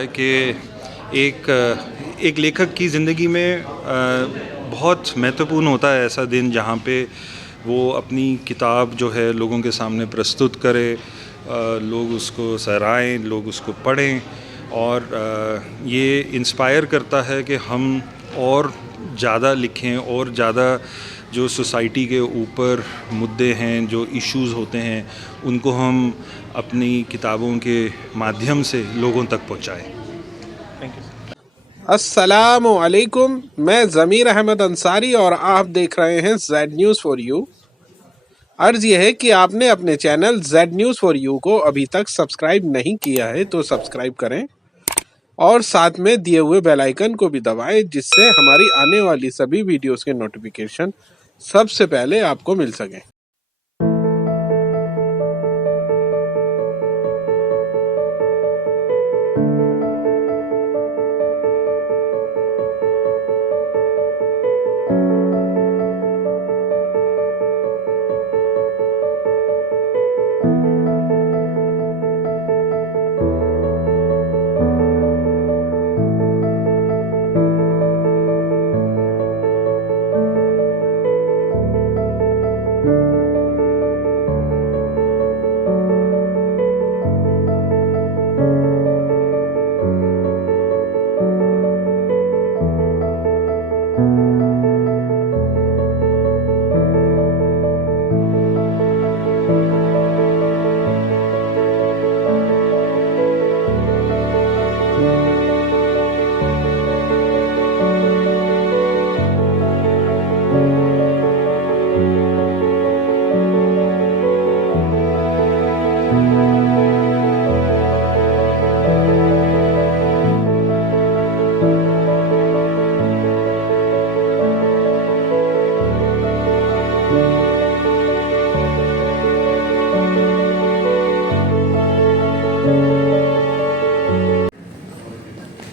है कि एक एक लेखक की ज़िंदगी में बहुत महत्वपूर्ण होता है ऐसा दिन जहाँ पे वो अपनी किताब जो है लोगों के सामने प्रस्तुत करे, लोग उसको सराहें, लोग उसको पढ़ें और ये इंस्पायर करता है कि हम और ज़्यादा लिखें और ज़्यादा जो सोसाइटी के ऊपर मुद्दे हैं, जो इश्यूज़ होते हैं, उनको हम अपनी किताबों के माध्यम से लोगों तक पहुँचाएँ। Thank you. अस्सलामु अलैकुम। मैं ज़मीर अहमद अंसारी और आप देख रहे हैं जेड न्यूज़ फॉर यू। अर्ज़ यह है कि आपने अपने channel Z news for you को अभी तक सब्सक्राइब नहीं किया है तो सब्सक्राइब करें और साथ में दिए हुए बेल आइकन को भी दबाएं, जिससे हमारी आने वाली सभी वीडियोस के नोटिफिकेशन सबसे पहले आपको मिल सकें।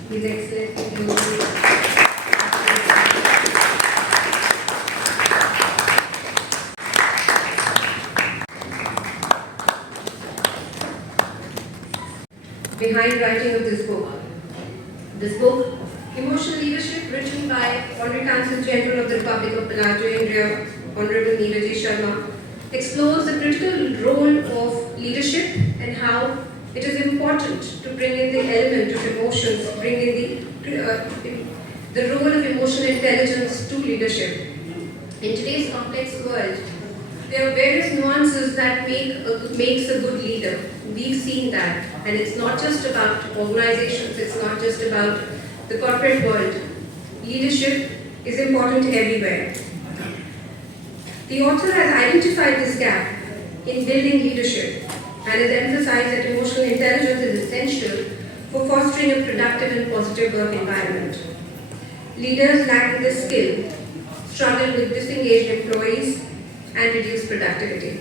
His Excellency behind writing of this book. This book, Emotional Leadership, written by Honorary Counsel General of the Republic of Bellagio, India, Honorable Neeraj Sharma, explores the critical role of leadership and how it is important to bring in the element of emotions, bring in the role of emotional intelligence to leadership. In today's complex world, there are various nuances that makes a good leader. We've seen that, and it's not just about organizations, it's not just about the corporate world. Leadership is important everywhere. The author has identified this gap in building leadership and has emphasized that emotional intelligence is essential for fostering a productive and positive work environment. Leaders lacking this skill struggle with disengaged employees and reduce productivity.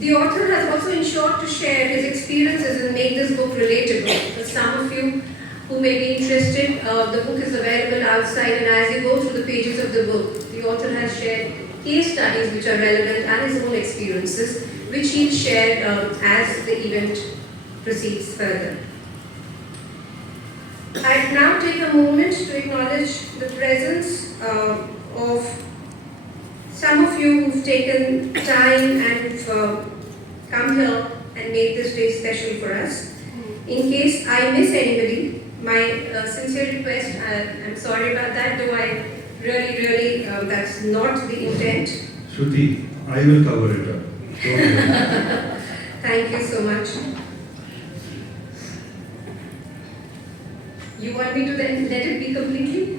The author has also ensured to share his experiences and make this book relatable. For some of you who may be interested, the book is available outside, and as you go through the pages of the book, the author has shared case studies which are relevant and his own experiences, which he'll share as the event proceeds further. I'd now take a moment to acknowledge the presence of some of you who've taken time and who've come here and made this day special for us. In case I miss anybody, my sincere request, I'm sorry about that, though I really, that's not the intent. Shruti, I will cover it up. Don't worry. Thank you so much. You want me to then let it be completely?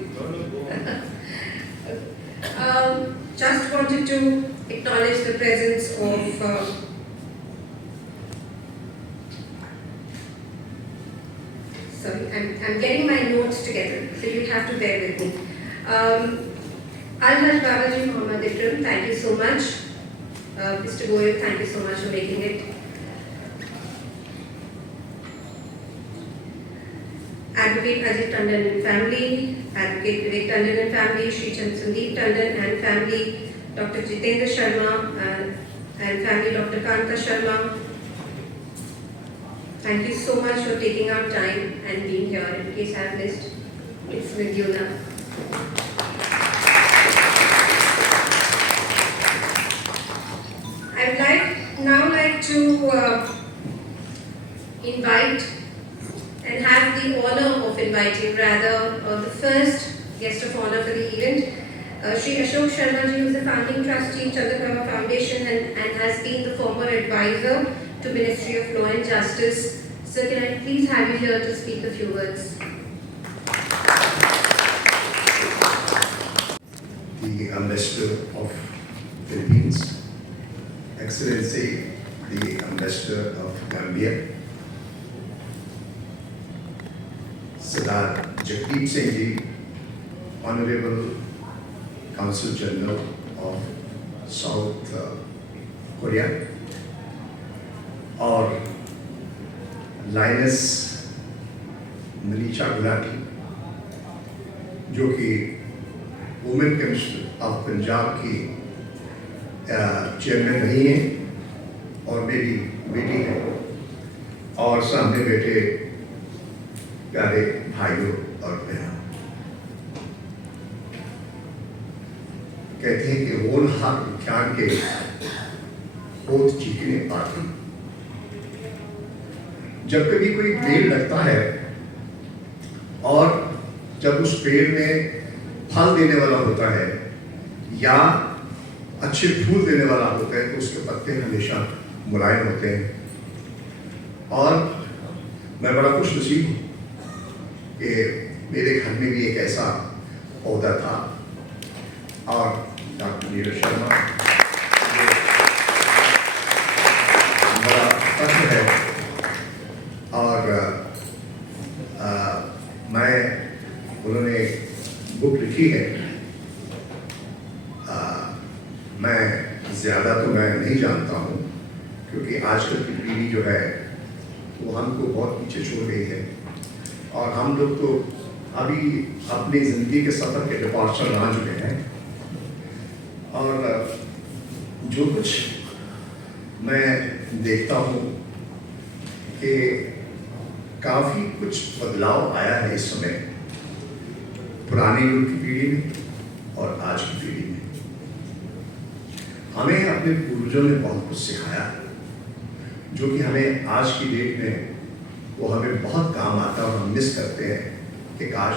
Just wanted to acknowledge the presence of sorry, I'm getting my notes together, so you'll have to bear with me. Al-Haj Babaji Muhammad Ikram, thank you so much. Mr. Goyal, thank you so much for making it. Advocate Ajit Tandon and family, Advocate Vivek Tandon and family, Shri Chand Sandeep Tandon and family, Dr. Jitendra Sharma and family, Dr. Kanta Sharma, Thank you so much for taking out time and being here. In case I've missed, it's with you now. I'd like to invite and have the honor of inviting the first guest of honor for the event, Shri Ashok Sharma ji, who is the founding trustee, Chandraprabha Foundation, and has been the former advisor to Ministry of Law and Justice. Sir, can I please have you here to speak a few words? The Ambassador of Philippines, Excellency, the Ambassador of Gambia, Sardar Jagdeep Singh Ji, Honorable Consul General of South Korea, और lines Manisha Gulati, जो कि women commissioner of Punjab की chairman रही हैं और मेरी बेटी है, और सामने बैठे प्यारे भाइयों और बहनों, कहते हैं कि होनहार विज्ञान के होत चीखने पाती। जब कभी कोई पेड़ लगता है और जब उस पेड़ में फल देने वाला होता है या अच्छे फूल देने वाला होता है, तो उसके पत्ते हमेशा मुलायम होते हैं। और मैं बड़ा खुशनसीब हूँ कि मेरे घर में भी एक ऐसा पौधा था, और डॉक्टर नीरज शर्मा, बड़ा फख्र है। और उन्होंने बुक लिखी है, मैं ज़्यादा तो मैं नहीं जानता हूँ, क्योंकि आजकल की पीढ़ी जो है वो हमको बहुत पीछे छोड़ गई है, और हम लोग तो अभी अपनी ज़िंदगी के सफ़र के डिपार्चर आ चुके हैं। और जो कुछ मैं देखता हूँ कि काफ़ी कुछ बदलाव आया है इस समय पुराने युग की पीढ़ी में और आज की पीढ़ी में। हमें अपने पूर्वजों ने बहुत कुछ सिखाया, जो कि हमें आज की डेट में वो हमें बहुत काम आता है, और हम मिस करते हैं कि काश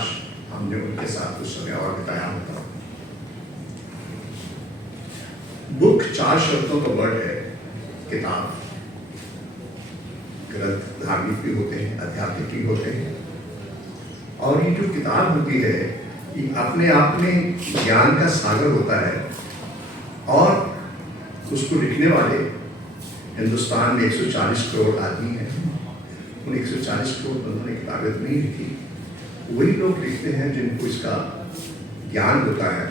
हमने उनके साथ कुछ समय और बिताया होता। बुक 4 शब्दों का वर्ड है, किताब। ग्रंथ धार्मिक भी होते हैं, आध्यात्मिक भी होते हैं, और ये जो किताब होती है ये अपने आप में ज्ञान का सागर होता है। और उसको लिखने वाले हिंदुस्तान में 140 करोड़ आदमी हैं, उन 140 करोड़ बंदों ने किताबें तो नहीं लिखी, वही लोग लिखते हैं जिनको इसका ज्ञान होता है।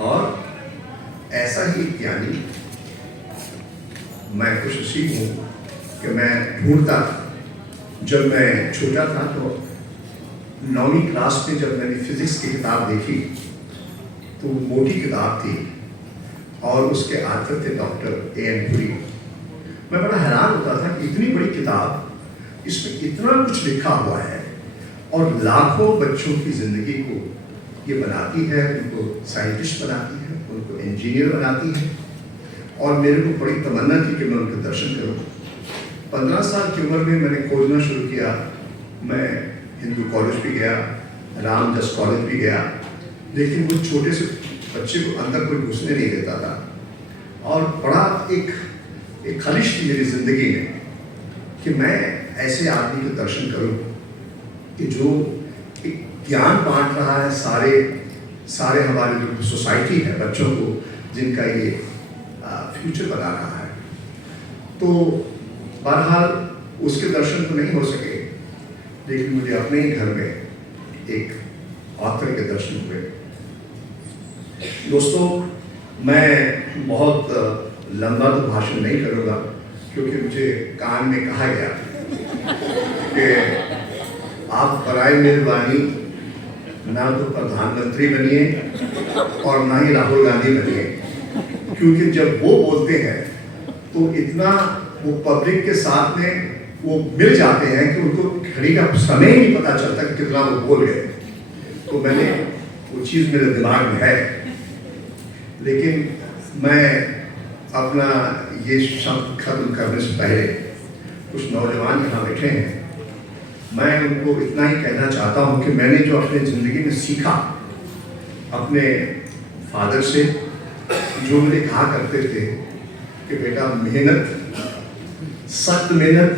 और ऐसा ही ज्ञानी मैं खुशनसीब हूँ कि मैं ढूंढता था। जब मैं छोटा था तो 9वीं क्लास में जब मैंने फिजिक्स की किताब देखी तो मोटी किताब थी और उसके आथर थे डॉक्टर A.N. पुरी। मैं बड़ा हैरान होता था कि इतनी बड़ी किताब, इसमें इतना कुछ लिखा हुआ है और लाखों बच्चों की ज़िंदगी को ये बनाती है, उनको साइंटिस्ट बनाती है, उनको इंजीनियर बनाती है। और मेरे को बड़ी तमन्ना थी कि मैं उनके दर्शन करूँ। 15 साल की उम्र में मैंने खोजना शुरू किया। मैं हिंदू कॉलेज भी गया, रामदास कॉलेज भी गया, लेकिन वो छोटे से बच्चे को अंदर कोई घुसने नहीं देता था। और बड़ा एक खलिश थी मेरी ज़िंदगी में कि मैं ऐसे आदमी के दर्शन करूं कि जो एक ज्ञान बांट रहा है सारे हमारे जो सोसाइटी है, बच्चों को, जिनका ये फ्यूचर बना रहा है। तो बहरहाल उसके दर्शन तो नहीं हो सके, लेकिन मुझे अपने ही घर में एक ऑथर के दर्शन हुए। दोस्तों, मैं बहुत लंबा तो भाषण नहीं करूँगा, क्योंकि मुझे कान में कहा गया कि आप बराए मेहरबानी ना तो प्रधानमंत्री बनिए और ना ही राहुल गांधी बनिए, क्योंकि जब वो बोलते हैं तो इतना वो पब्लिक के साथ में वो मिल जाते हैं कि उनको घड़ी का समय ही नहीं पता चलता कि कितना वो बोल गए। तो मैंने वो चीज़ मेरे दिमाग में है, लेकिन मैं अपना ये शब्द खत्म करने से पहले कुछ नौजवान यहाँ बैठे हैं, मैं उनको इतना ही कहना चाहता हूँ कि मैंने जो अपने ज़िंदगी में सीखा अपने फादर से, जो मुझे कहा करते थे कि बेटा मेहनत, सख्त मेहनत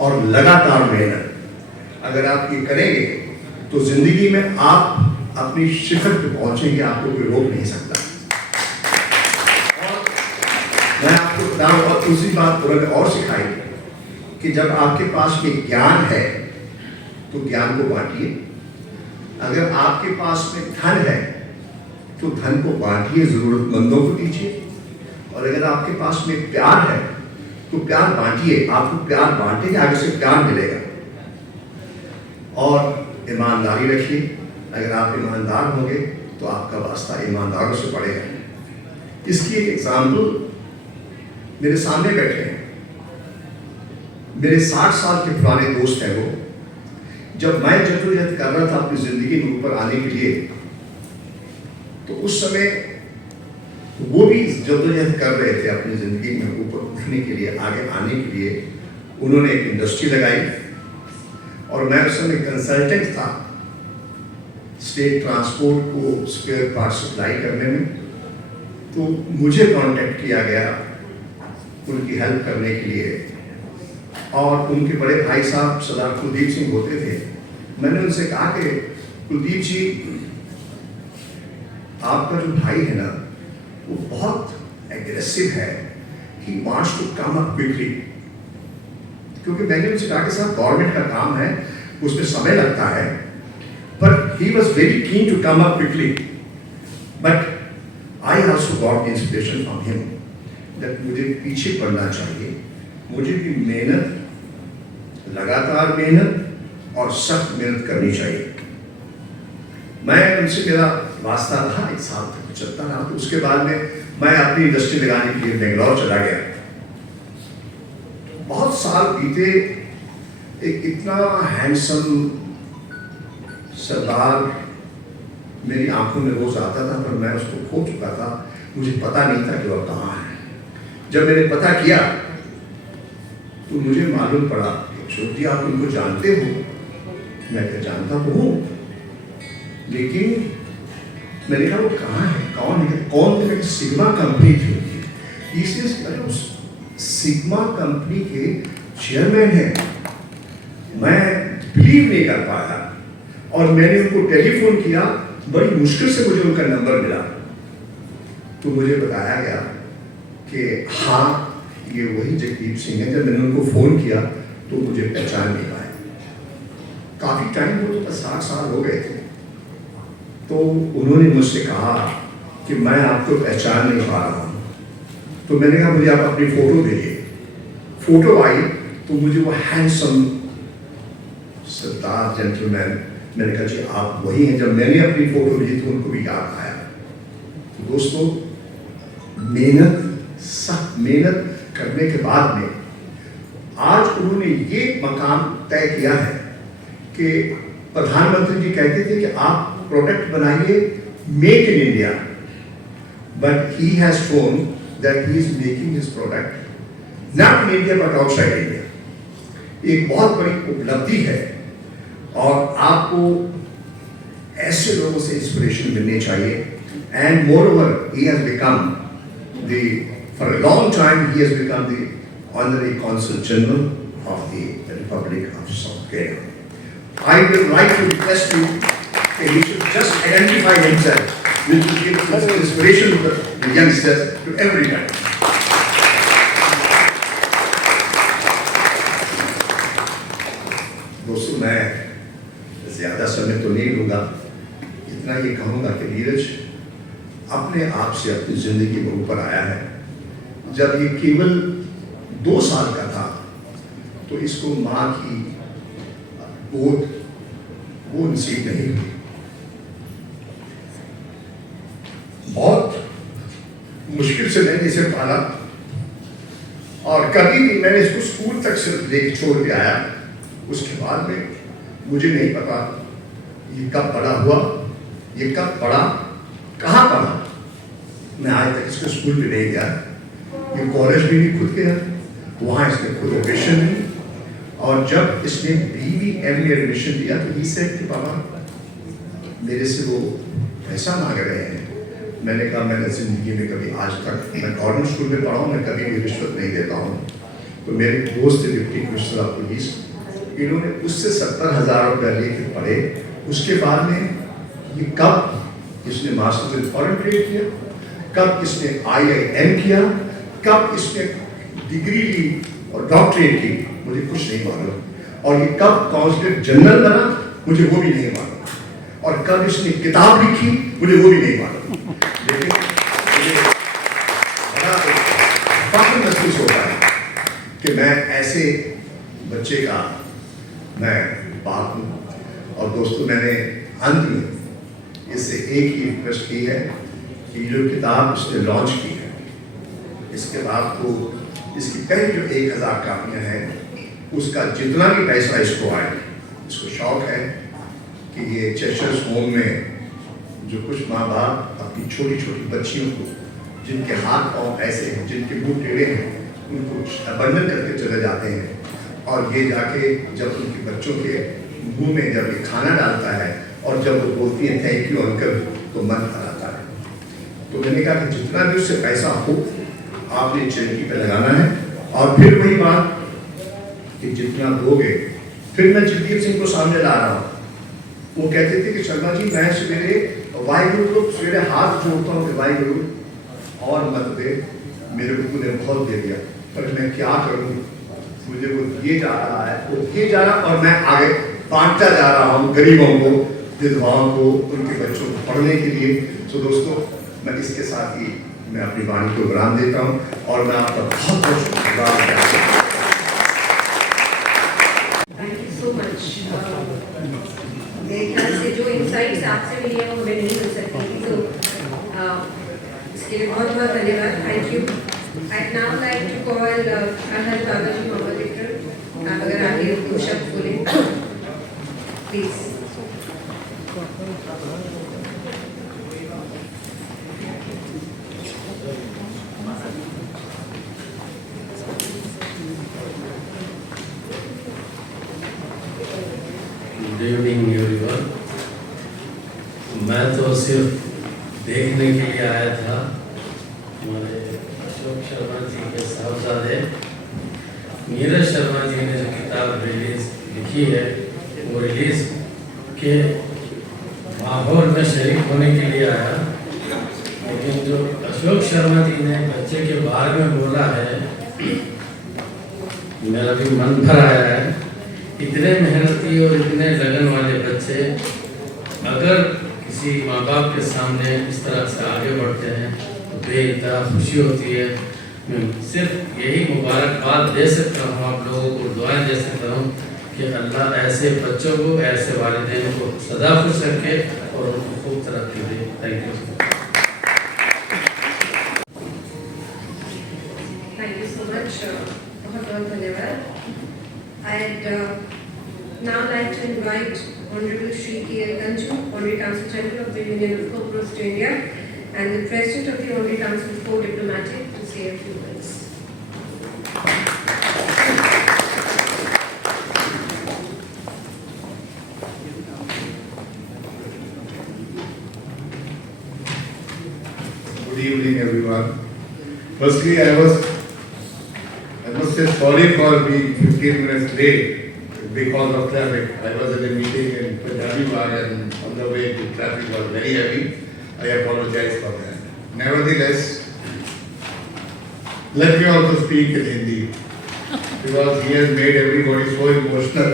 और लगातार मेहनत अगर आप ये करेंगे तो ज़िंदगी में आप अपनी शिखर पे पहुँचेंगे, आपको कोई रोक नहीं सकता। और मैं आपको बताऊँ, और दूसरी बात तुरंत और सिखाई कि जब आपके पास में ज्ञान है तो ज्ञान को बांटिए, अगर आपके पास में धन है तो धन को बांटिए, जरूरतमंदों को दीजिए, और अगर आपके पास में प्यार है तो प्यार बांटिए, आपको प्यार बांटेंगे आगे से प्यार मिलेगा। और ईमानदारी रखिए, अगर आप ईमानदार होंगे तो आपका वास्ता ईमानदारों से पड़ेगा। इसकी एक एग्जाम्पल मेरे सामने बैठे हैं, मेरे 60 साल के पुराने दोस्त हैं वो। जब मैं जद्दोजहद कर रहा था अपनी ज़िंदगी में ऊपर आने के लिए, तो उस समय वो भी जद्दोजहद कर रहे थे अपनी ज़िंदगी में ऊपर उठने के लिए, आगे आने के लिए। उन्होंने एक इंडस्ट्री लगाई और मैं उस समय कंसल्टेंट था स्टेट ट्रांसपोर्ट को स्पेयर पार्ट सप्लाई करने में। तो मुझे कांटेक्ट किया गया उनकी हेल्प करने के लिए, और उनके बड़े भाई साहब सरदार कुलदीप सिंह होते थे। मैंने उनसे कहा कि कुलदीप जी, आपका जो भाई है ना वो बहुत एग्रेसिव है, he wants to come up quickly. क्योंकि मैंने उनसे कहा कि साहब गवर्नमेंट का काम है, उसमें समय लगता है, पर he was very keen to come up quickly. But I also got inspiration from him that मुझे पीछे पड़ना चाहिए, मुझे भी मेहनत, लगातार मेहनत और सख्त मेहनत करनी चाहिए। मैं उनसे मेरा वास्ता रहा, 1 साल तक चलता रहा। तो उसके बाद में मैं अपनी इंडस्ट्री लगाने के लिए बेंगलोर चला गया। बहुत साल बीते, एक इतना हैंडसम सरदार मेरी आंखों में रोज आता था, पर मैं उसको खो चुका था। मुझे पता नहीं था कि वह कहाँ है। जब मैंने पता किया तो मुझे मालूम पड़ा कि अशोक जी आप उनको जानते हो। मैं क्या जानता तो हूँ, लेकिन मैंने कहा वो कहाँ है, कौन है, कौन थे? सिग्मा कंपनी थी उनकी। इसलिए उस सिग्मा कंपनी के चेयरमैन हैं। मैं बिलीव नहीं कर पाया और मैंने उनको टेलीफोन किया, बड़ी मुश्किल से मुझे उनका नंबर मिला। तो मुझे बताया गया कि हाँ ये वही जगदीप सिंह है। जब मैंने उनको फ़ोन किया तो मुझे पहचान नहीं पाए। काफ़ी टाइम हो चुका, 60 साल हो गए थे। तो उन्होंने मुझसे कहा कि मैं आपको पहचान नहीं पा रहा हूँ। तो मैंने कहा मुझे आप अपनी फ़ोटो भेजिए। फ़ोटो आई तो मुझे वो हैंडसम सरदार जेंटलमैन, मैंने कहा जी आप वही हैं। जब मैंने अपनी फ़ोटो भेजी तो उनको भी याद आया। तो दोस्तों, मेहनत, सख्त मेहनत करने के बाद में आज उन्होंने ये मकाम तय किया है कि प्रधानमंत्री जी कहते थे कि आप प्रोडक्ट बनाइए make in India, but he has shown that he is making his product not in India but outside India. एक बहुत बड़ी उपलब्धि है और आपको ऐसे लोगों से इंस्पिरेशन मिलनी चाहिए। And more over he has become the, for a long time he has become the Honorary Consul General of the Republic of South Korea. I would like to request you that he should just identify himself, which will give inspiration to the youngsters, to everybody. दोस्तों, मैं ज़्यादा समय तो नहीं लूँगा, इतना ये कहूँगा कि नीरज अपने आप से अपनी ज़िंदगी में ऊपर आया है। जब ये केवल 2 साल का था तो इसको माँ की गोद वो नसीब नहीं हुई। बहुत मुश्किल से मैंने इसे पाला और कभी भी मैंने इसको स्कूल तक सिर्फ लेके छोड़ के आया, उसके बाद में मुझे नहीं पता ये कब बड़ा हुआ, ये कब पढ़ा, कहाँ पढ़ा। मैं आज तक इसको स्कूल भी नहीं गया, ये कॉलेज भी नहीं खुद गया, वहाँ इसने खुद एडमिशन ली। और जब इसने BBM में एडमिशन दिया तो ही सेड कि पापा मेरे से वो पैसा मांग रहे हैं। मैंने कहा मैंने जिंदगी में कभी आज तक, मैं गवर्नमेंट स्कूल में पढ़ा हूँ, मैं कभी भी रिश्वत नहीं देता हूँ। तो मेरे दोस्त थे डिप्टी कमिश्नर ऑफ पुलिस, इन्होंने उससे 70,000 रुपये लेके पढ़े। उसके बाद में ये कब इसने मास्टर्स इन फॉरेन ट्रेड किया, कब इसने IIM किया, कब इसने डिग्री ली और डॉक्टरेट की, मुझे कुछ नहीं मालूम। और ये कब काउंसलर जनरल बना, मुझे वो भी नहीं मालूम। और कब इसने किताब लिखी, मुझे वो भी नहीं मालूम। लेकिन मुझे बड़ा फख्र महसूस होता है कि मैं ऐसे बच्चे का मैं बाप हूँ। और दोस्तों, मैंने अंत में इससे एक ही रिक्वेस्ट की है कि जो किताब उसने लॉन्च की है, इस किताब को, इसकी पहली जो 1000 कापियाँ हैं, उसका जितना भी पैसा इसको आए, इसको शौक है कि ये चेशर्स होम में जो कुछ माँ बाप अपनी छोटी छोटी बच्चियों को, जिनके हाथ पाँव ऐसे हैं, जिनके मुंह टेढ़े हैं, उनको अबंडन करके चले जाते हैं। और ये जाके जब उनके बच्चों के मुंह में जब ये खाना डालता है और जब वो बोलती है थैंक यू अंकल, तो मन भर आता है। तो मैंने कहा कि जितना भी उससे पैसा हो, आपने चैरिटी पे लगाना है। और फिर वही बात कि जितना दोगे, फिर मैं जगदीप सिंह को सामने ला रहा हूँ। वो कहते थे कि शर्मा जी, मैं सवेरे वाहिगुरु को सवेरे हाथ जोड़ता हूँ कि वाहिगुरु और मत दे, मेरे को तूने बहुत दे दिया, पर मैं क्या करूँ, मुझे वो दिए जा रहा है, वो दिए जा रहा, और मैं आगे बांटता जा रहा हूँ गरीबों को, विधवाओं को, उनके बच्चों को पढ़ने के लिए। तो दोस्तों, मैं इसके साथ ही मैं अपनी वाणी को विराम देता हूँ और मैं आपका बहुत बहुत शुक्रिया करता हूँ। Thank you so much. मेरे ख्याल से जो इंसाइट्स आपसे मिली है वो हमें नहीं मिल सकती थी, तो इसके लिए बहुत बहुत धन्यवाद। Thank you. I'd now like to call Arhan Babaji Mohammed Ikram। आप अगर आगे 2 शब्द बोलें प्लीज। Good evening everyone. मैं तो सिर्फ देखने के लिए आया था। हमारे अशोक शर्मा जी के साहबजादे नीरज शर्मा जी ने जो किताब लिखी है, वो रिलीज के माहौल में शरीक होने के लिए आया। लेकिन जो अशोक शर्मा जी ने बच्चे के बारे में बोला है, मेरा भी मन भर आया है। इतने मेहनती और इतने लगन वाले बच्चे अगर किसी माँ बाप के सामने इस तरह से आगे बढ़ते हैं तो बेइंतहा खुशी होती है। मैं सिर्फ यही मुबारकबाद दे सकता हूँ, आप लोगों को दुआएं दे सकता हूँ कि अल्लाह ऐसे बच्चों को, ऐसे वालिदैन को सदा खुश रखे और उनको खूब तरक्की दे। Thank you. Thank you so much. बहुत बहुत धन्यवाद। I'd now like to invite Honorable Shri K.L. Ganju, Honorary Council General of the Union of Corporals to India, and the President of the Honorary Council of Corps Diplomatic, to say a few words. Good evening, everyone. Firstly, I must say sorry for being 15 minutes late because of traffic. I was at a meeting in Punjabi Bagh and on the way the traffic was very heavy. I apologize for that. Nevertheless, let me also speak in Hindi because he has made everybody so emotional.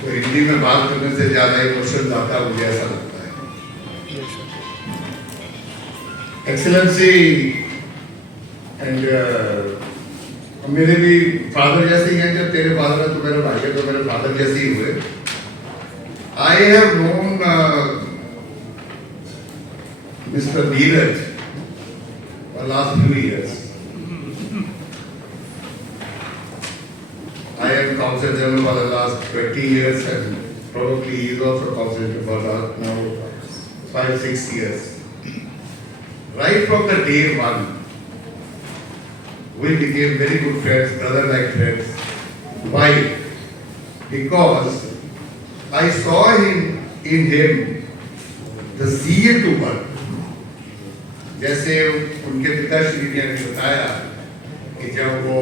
तो हिंदी में बात करने से ज़्यादा emotion आता मुझे ऐसा लगता है। Excellency and मेरे भी फादर जैसे ही हैं। जब तेरे फादर है तो मेरे भाई है, तो मेरे फादर जैसे ही हुए। I have known mister Neeraj for last few years I am counsel general for the last 20 years and probably he is also counsel general for the last now 5-6 years. Right from the day one, we became very good friends, brother-like friends. Why? Because I saw in him the zeal to work. जैसे उनके पिताश्री ने अभी बताया कि जब वो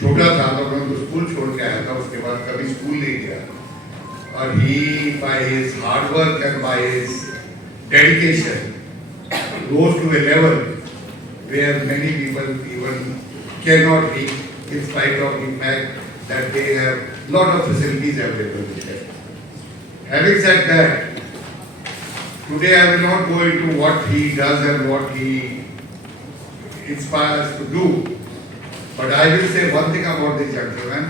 छोटा था तो मैं उनको स्कूल छोड़ के आया था, उसके बाद कभी स्कूल नहीं गया, और he by his hard work and by his dedication rose to a level where many people even cannot reach, in spite of the fact that they have lot of facilities available with them. Having said that, today I will not go into what he does and what he inspires to do, but I will say one thing about this gentleman.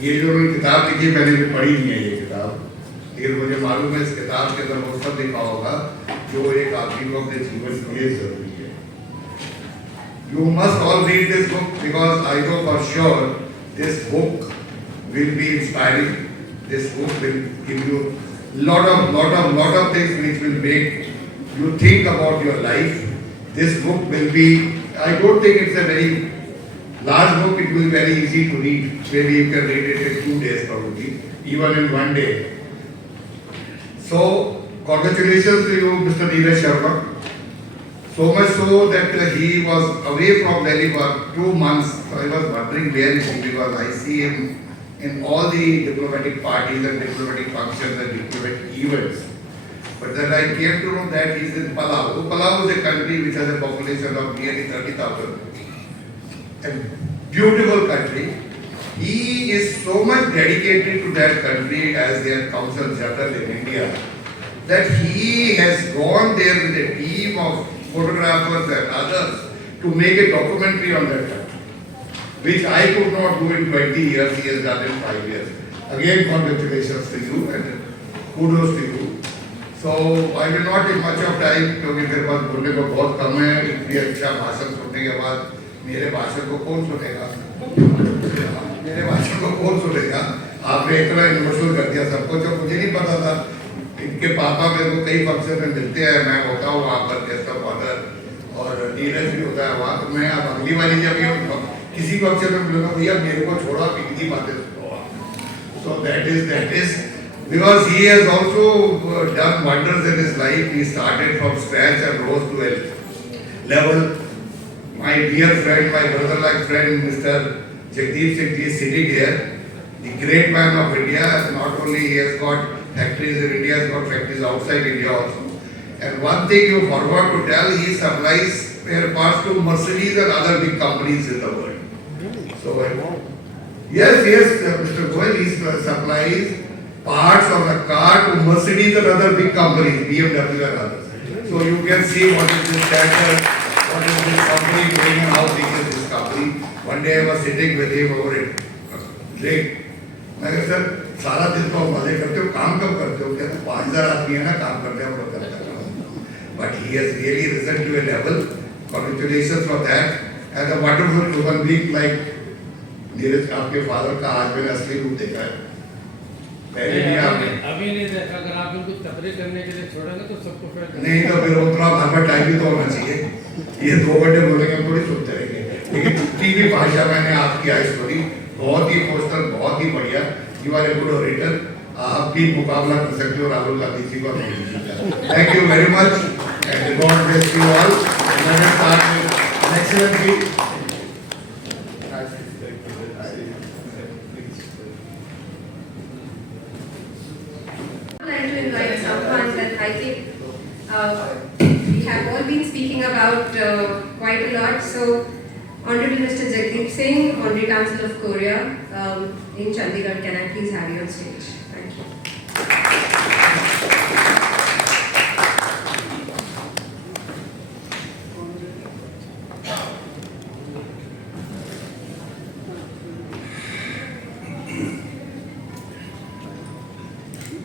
ये जो उन्होंने किताब लिखी मैंने भी पढ़ी नहीं है ये किताब, लेकिन मुझे मालूम है इस किताब के अंदर वो सब लिखा होगा जो एक आदमी को अपने जीवन के लिए जरूरी है. You must all read this book because I know for sure this book will be inspiring. This book will give you lot of things which will make you think about your life. This book will be, I don't think it's a very large book, it will be very easy to read. Maybe you can read it in 2 days probably, even in 1 day. So, congratulations to you, Mr. Neeraj Sharma. So much so that he was away from Delhi for 2 months. So I was wondering where is he, because I see him in all the diplomatic parties and diplomatic functions and diplomatic events. But then I came to know that he is in Palau. So Palau is a country which has a population of nearly 30,000. A beautiful country. He is so much dedicated to that country as their consul general in India that he has gone there with a team of photographers and others to make a documentary on that country, which I could not do in 20 years, he has done in 5 years. Again, congratulations to you and kudos to you. So, I will not take much of time क्योंकि मेरे पास बोलने को बहुत कम है. इतनी अच्छा भाषण सुनने के बाद मेरे भाषण को कौन सुनेगा? मेरे भाषण को कौन सुनेगा? आपने इतना इमोशनल कर दिया सबको, जो मुझे नहीं पता था. इनके पापा मेरे को कई फंक्शन में मिलते हैं, मैं होता हूँ वहाँ पर गेस्ट ऑफ ऑनर और नीरज भी होता है वहाँ, तो मैं अब अगली बारी जब ये किसी फंक्शन में मिलूंगा, भैया मेरे को छोड़ा, इनकी बातें सुनो. So that is because he has also done wonders in his life. He started from scratch and rose to a level. My dear friend, my brother-like friend, Mr. Jagdeep Singh ji is sitting here, the great man of India. Not only he has got factories in India, he has got factories outside India also. And one thing you forgot to tell, he supplies spare parts to Mercedes and other big companies in the world. So, yes, Mr. Goyal, he supplies parts of the car to Mercedes and other big companies, BMW and others. So you can see what is this standard, what is this company doing and how big is this company. One day I was sitting with him over a drink. मैं कहा sir सारा दिन तो मजे करते हो, काम कब करते हो? कहते 5,000 आदमी है ना काम करते हैं हम लोग करते हैं. But he has really risen to a level. Congratulations for that. And a wonderful human being like Neeraj, आपके फादर का आज मैंने असली रूप देखा है. पहले नहीं आपने अभी नहीं देखा. अगर आप इनको तकरीर करने के लिए छोड़ेंगे तो सबको फिर नहीं, तो फिर उतना हमें टाइम भी तो होना चाहिए. ये 2 घंटे बोलेंगे हम थोड़ी सुनते रहेंगे. लेकिन जितनी भी भाषा मैंने आपकी आई स्टोरी बहुत ही इमोशनल, बहुत ही बढ़िया. You are a good orator. आप भी मुकाबला कर सकते हो राहुल गांधी जी को. Thank you very much and God bless you all. Excellently I'd like to invite someone that I think we have all been speaking about quite a lot. So, Honorable Mr. Jagdeep Singh, Honorary Council of Korea in Chandigarh, can I please have you on stage? Thank you.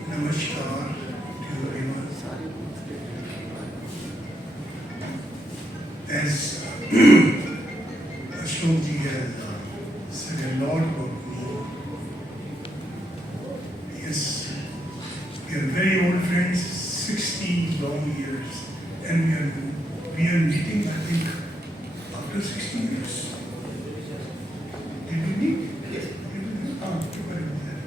Namaskar to everyone. As Ashok ji has said a lot about me, We are very old friends, 60 long years, and we are meeting, I think, after 60 years. Did we meet? Yes. Ah, you were there.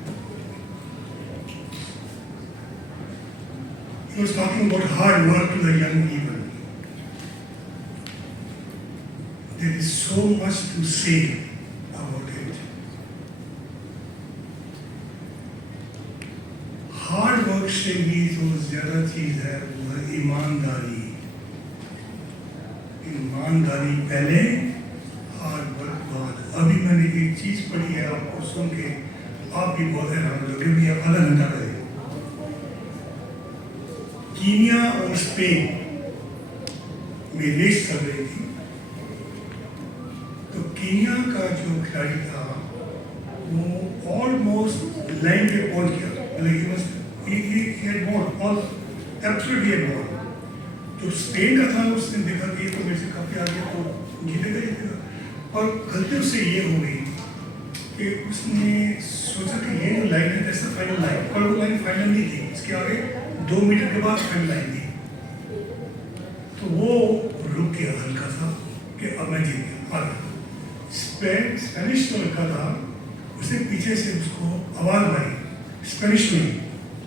He was talking about hard work to the young people. There is so much to say about it. Hard work से भी जो ज्यादा चीज है वो है ईमानदारी। ईमानदारी पहले, हार्ड वर्क बाद। अभी मैंने एक चीज पढ़ी है, आपको सुन के आप भी बहुत हैरान हो जाओगे। भी आधा घंटा पहले कीनिया और स्पेन में रेस चल रही थी, तो कीनिया का जो खिलाड़ी था वो ऑलमोस्ट लाइन पे पहुंच गया, मतलब he had won, all absolutely had won। जो स्पेन का था उसने देखा कि ये तो मेरे से काफी आगे, तो जीतेगा। और गलती उससे ये हो गई कि उसने सोचा कि ये जो लाइन है दैट्स द फाइनल लाइन, और वो लाइन फाइनल नहीं थी, इसके आगे 2 मीटर के बाद फाइनल लाइन थी। तो वो रुक गया हल्का सा कि अब मैं जीत गया, हार गया। स्पेनिश जो लड़का था उसने पीछे से उसको आवाज मारी स्पेनिश में,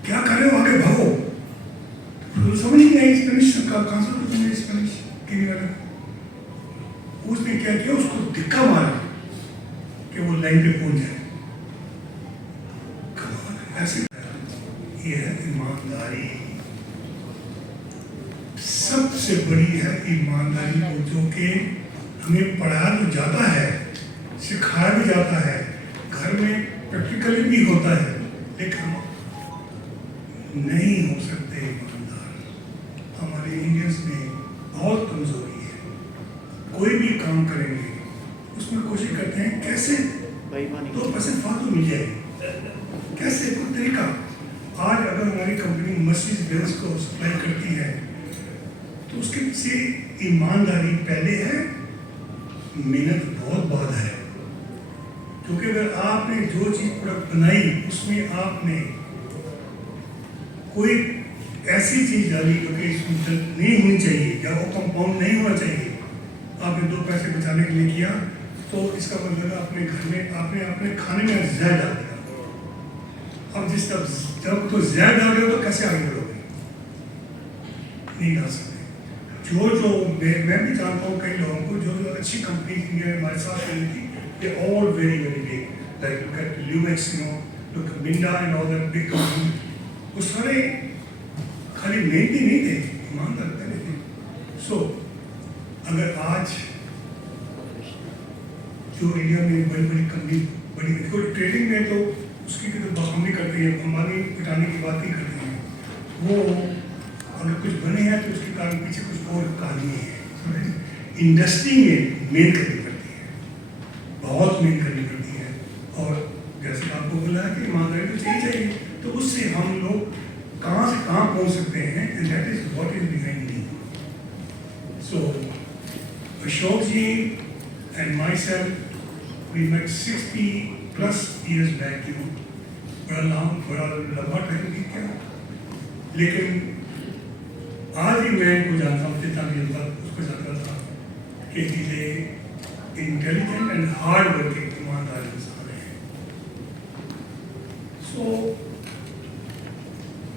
क्या कर रहे हो, आगे भागो। तो समझ नहीं आई स्पेनिश का, कहाँ से तुम्हें स्पेनिश टीवी वाले। उसने क्या किया, उसको धिक्का मारा कि वो लाइन पे पहुंच जाए। ऐसे ये है ईमानदारी, सबसे बड़ी है ईमानदारी, जो कि हमें पढ़ाया तो जाता है, सिखाया भी जाता है, घर में प्रैक्टिकली भी होता है, लेकिन नहीं हो सकते ईमानदार। हमारे इंडियंस में बहुत कमजोरी है। कोई भी काम करेंगे उसमें कोशिश करते हैं कैसे 2% फालतू मिल जाए, कैसे कोई तरीका। आज अगर हमारी कंपनी मर्सिडीज बेंज को सप्लाई करती है तो उसके पीछे ईमानदारी पहले है, मेहनत बहुत बाद है। क्योंकि अगर आपने जो चीज प्रोडक्ट बनाई उसमें आपने कोई ऐसी चीज डाली जो कि इसमें नहीं होनी चाहिए या वो कंपाउंड नहीं होना चाहिए, आपने 2 पैसे बचाने के लिए किया, तो इसका मतलब अपने घर में आपने अपने खाने में जहर डाल दिया। अब जब तो जहर डाल रहे हो तो कैसे आगे बढ़ोगे, नहीं डाल सकते। जो मैं भी जानता हूँ कई लोगों को जो अच्छी कंपनी इंडिया में हमारे साथ रही थी, they all very very big, like look at Lumex, look at Minda and all that big company। वो सारे खाली मेहनती नहीं थे, ईमानदार पहले थे। सो अगर आज जो इंडिया में बड़ी बड़ी कंपनी बड़ी ट्रेडिंग में तो उसकी तो बात हम नहीं करते हैं, अंबानी पिटाने की बात नहीं करते हैं। वो अगर कुछ बने हैं तो उसके कारण पीछे कुछ और कहानी है। इंडस्ट्री में मेहनत करनी पड़ती है, बहुत मेहनत करनी पड़ती है। और जैसे आपको बोला है कि ईमानदारी तो चाहिए, तो उससे हम लोग कहाँ से कहाँ पहुँच सकते हैं, and that is what is behind me. So Ashok ji and myself we met 60+ years back, बड़ा लंबा टाइम नहीं क्या, लेकिन आज ही मैं इनको जानता हूँ, जितना भी उसको जानता था कि ये इंटेलिजेंट एंड हार्ड वर्किंग ईमानदार इंसान है। सो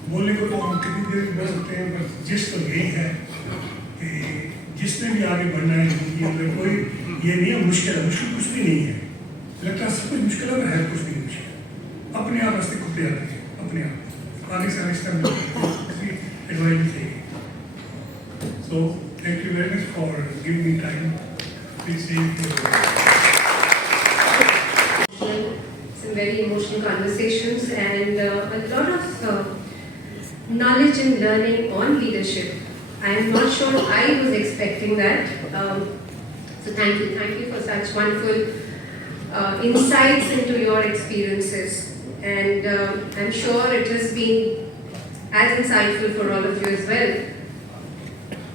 बोलने को तो हम कितनी देर बोल सकते हैं, बस जिस तो यही है कि जिसने भी आगे बढ़ना है जिंदगी में, कोई ये नहीं है मुश्किल है, मुश्किल कुछ भी नहीं है। लगता है सब कुछ मुश्किल है, पर है कुछ नहीं मुश्किल। अपने आप रास्ते खुलते आते हैं, अपने आप आगे से आगे एडवाइस चाहिए। So thank you very much for giving me time. Please see you. Some very emotional conversations and a lot of knowledge and learning on leadership. I am not sure I was expecting that. So thank you for such wonderful insights into your experiences, and I'm sure it has been as insightful for all of you as well.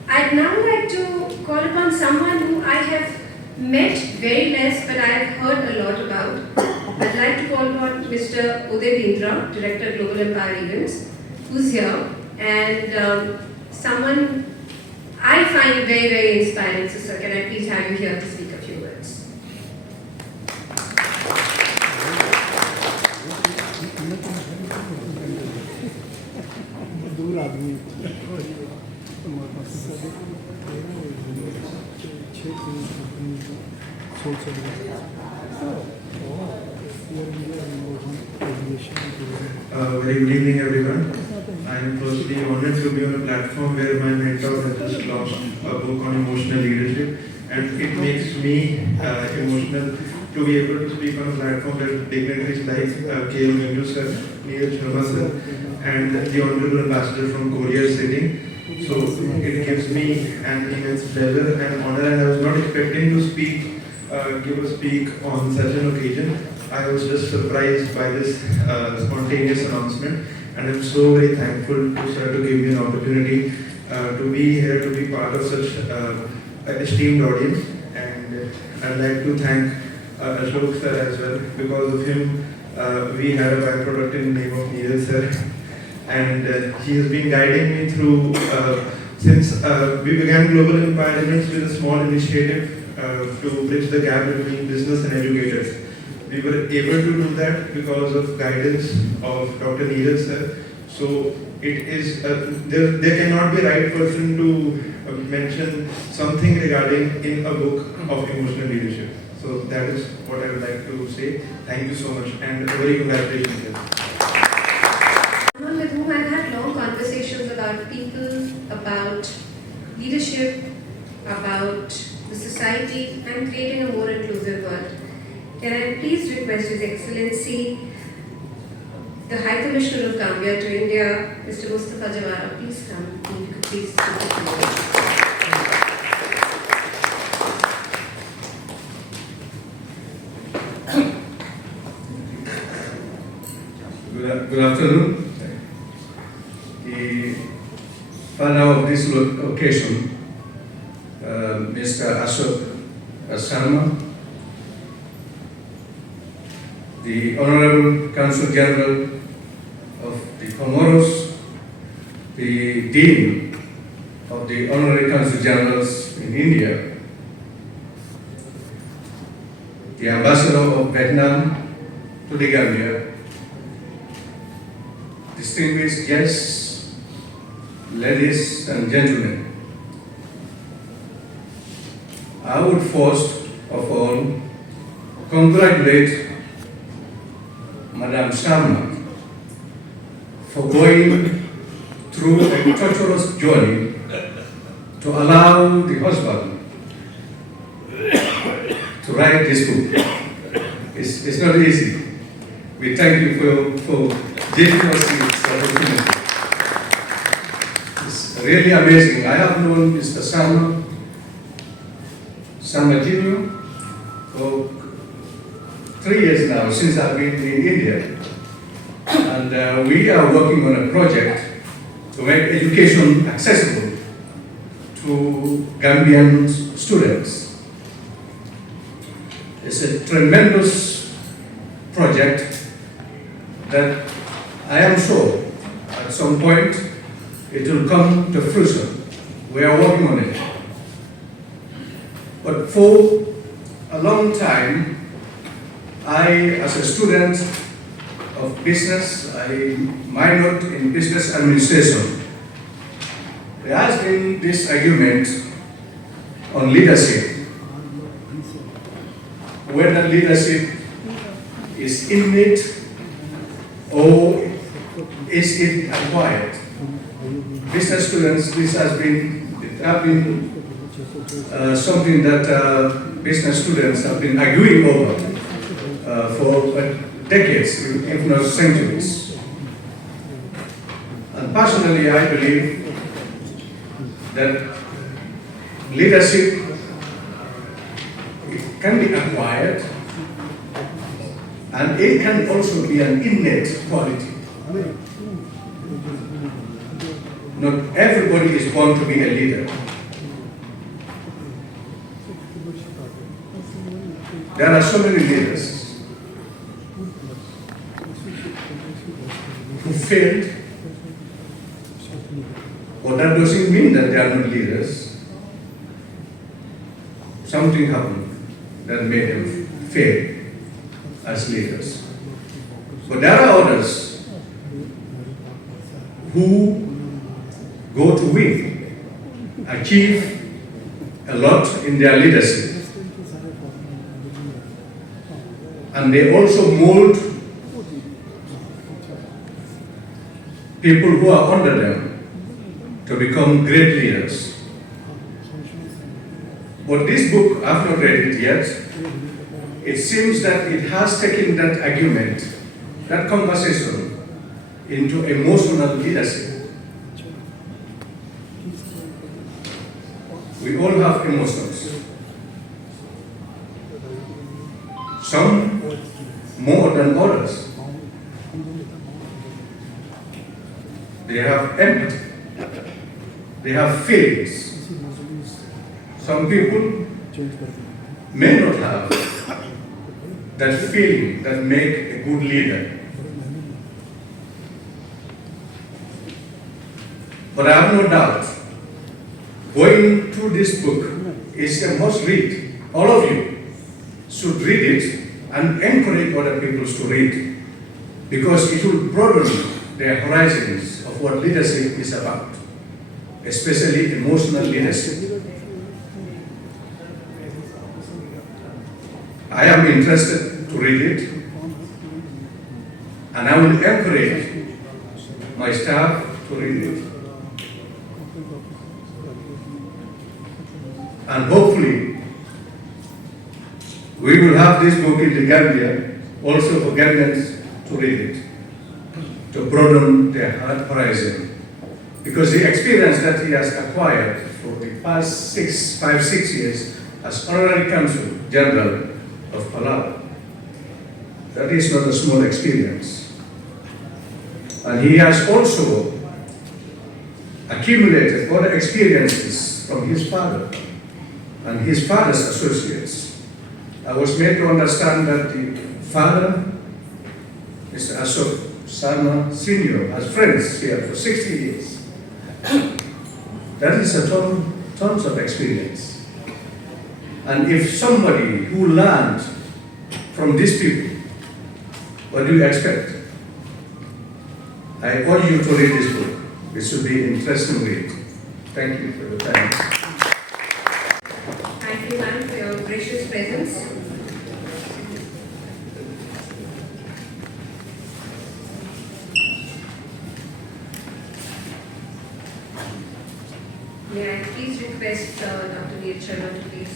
I'd now like to call upon someone who I have met very less, but I have heard a lot about. I'd like to call upon Mr. Uday Bindra, Director Global Empire Events, who's here, and someone I find very, very inspiring. So, sir, can I please have you here to speak a few words? Very good evening, everyone. I am personally honored to be on a platform where my mentor has just launched a book on emotional leadership, and it makes me emotional to be able to speak on a platform where dignitaries like K.L. Mindu sir, Neeraj Sharma sir, and the Honorable Ambassador from Korea is sitting. So it gives me an immense pleasure and honor, and I was not expecting to give a speak on such an occasion. I was just surprised by this spontaneous announcement, and I'm so very thankful to sir to give me an opportunity to be here, to be part of such an esteemed audience. And I'd like to thank Ashok sir as well. Because of him, we had a byproduct in the name of Neeraj sir, and he has been guiding me through since we began Global Environments with a small initiative to bridge the gap between business and educators. We were able to do that because of guidance of Dr. Neeraj sir. So it is there cannot be right person to mention something regarding in a book of emotional leadership. So that is what I would like to say. Thank you so much, and a very congratulations. Someone with whom I've had long conversations about people, about leadership, about the society, and creating a more inclusive world. Can I please request His Excellency, the High Commissioner of Gambia to India, Mr. Mustafa Jawara, please come. If you could please speak a few words. Good afternoon. The father of this occasion, Mr. Ashok Sharma, the Honorable Consul General of the Comoros, the Dean of the Honorary Consul Generals in India, the Ambassador of Vietnam to the Gambia, distinguished guests, ladies and gentlemen, I would first of all congratulate Madam Sharma for going through a torturous journey to allow the husband to write this book. It's not easy. We thank you for giving us this opportunity. It's really amazing. I have known Mr. Sharma Jr. for 3 years now, since I've been in India. And we are working on a project to make education accessible to Gambian students. It's a tremendous project that I am sure at some point it will come to fruition. We are working on it. But for a long time, I, as a student of business, I minored in business administration. There has been this argument on leadership, whether leadership is innate or is it acquired. Business students, this has been something that business students have been arguing over for decades, if not centuries. And personally, I believe that leadership can be acquired, and it can also be an innate quality. Not everybody is born to be a leader. There are so many leaders who failed But that doesn't mean that they are not leaders. Something happened that made them fail as leaders. But there are others who go to win, achieve a lot in their leadership. And they also mold people who are under them to become great leaders. But this book, I've not read it yet, it seems that it has taken that argument, that conversation, into emotional leadership. We all have emotions. Some more than others. They have empathy. They have feelings. Some people may not have that feeling that make a good leader. But I have no doubt, going through this book is a must read. All of you should read it and encourage other people to read, because it will broaden their horizons of what leadership is about, especially emotional leadership. I am interested to read it, and I will encourage my staff to read it. And hopefully, we will have this book in the Gambia also for Gambians to read it, to broaden their horizon. Because the experience that he has acquired for the past 6 years as Honorary Consul General of Palau, that is not a small experience. And he has also accumulated other experiences from his father and his father's associates. I was made to understand that the father, Mr. Ashok Sarma Sr., has friends here for 60 years. That is a tons of experience. And if somebody who learned from these people, what do you expect? I urge you to read this book. It should be an interesting read. Thank you for your time. Thank you, ma'am, for your gracious presence. May I please request Dr. Neeraj Sharma to please.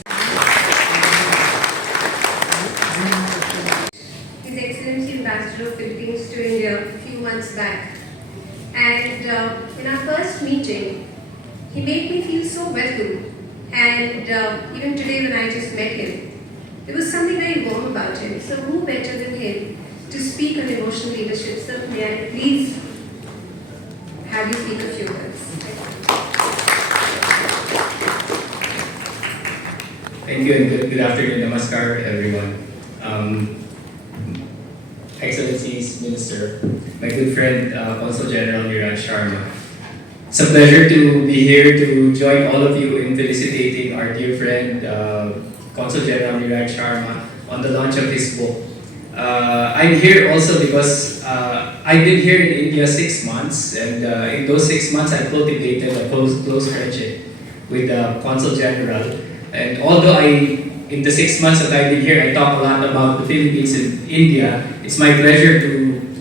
His Excellency Ambassador of Philippines to India a few months back. And in our first meeting, he made me feel so welcome. And even today when I just met him, there was something very warm about him. So who better than him to speak on emotional leadership? So may I please have you speak a few words. Thank you and good afternoon. Namaskar, everyone. Excellencies, Minister, my good friend, Consul General Neeraj Sharma. It's a pleasure to be here to join all of you in felicitating our dear friend, Consul General Neeraj Sharma, on the launch of his book. I'm here also because I've been here in India 6 months, and in those 6 months I've cultivated a close friendship with the Consul General. And although in the 6 months that I've been here, I talk a lot about the Philippines and India, it's my pleasure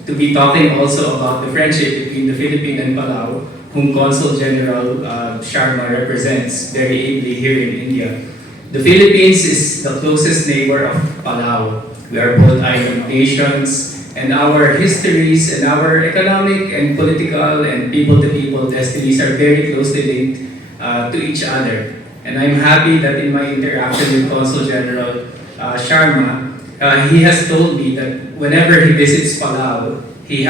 to be talking also about the friendship between the Philippines and Palau, whom Consul General Sharma represents very ably here in India. The Philippines is the closest neighbor of Palau. We are both island nations, and our histories and our economic and political and people-to-people destinies are very closely linked to each other. And I'm happy that in my interaction with Consul General Sharma, he has told me that whenever he visits Palau, he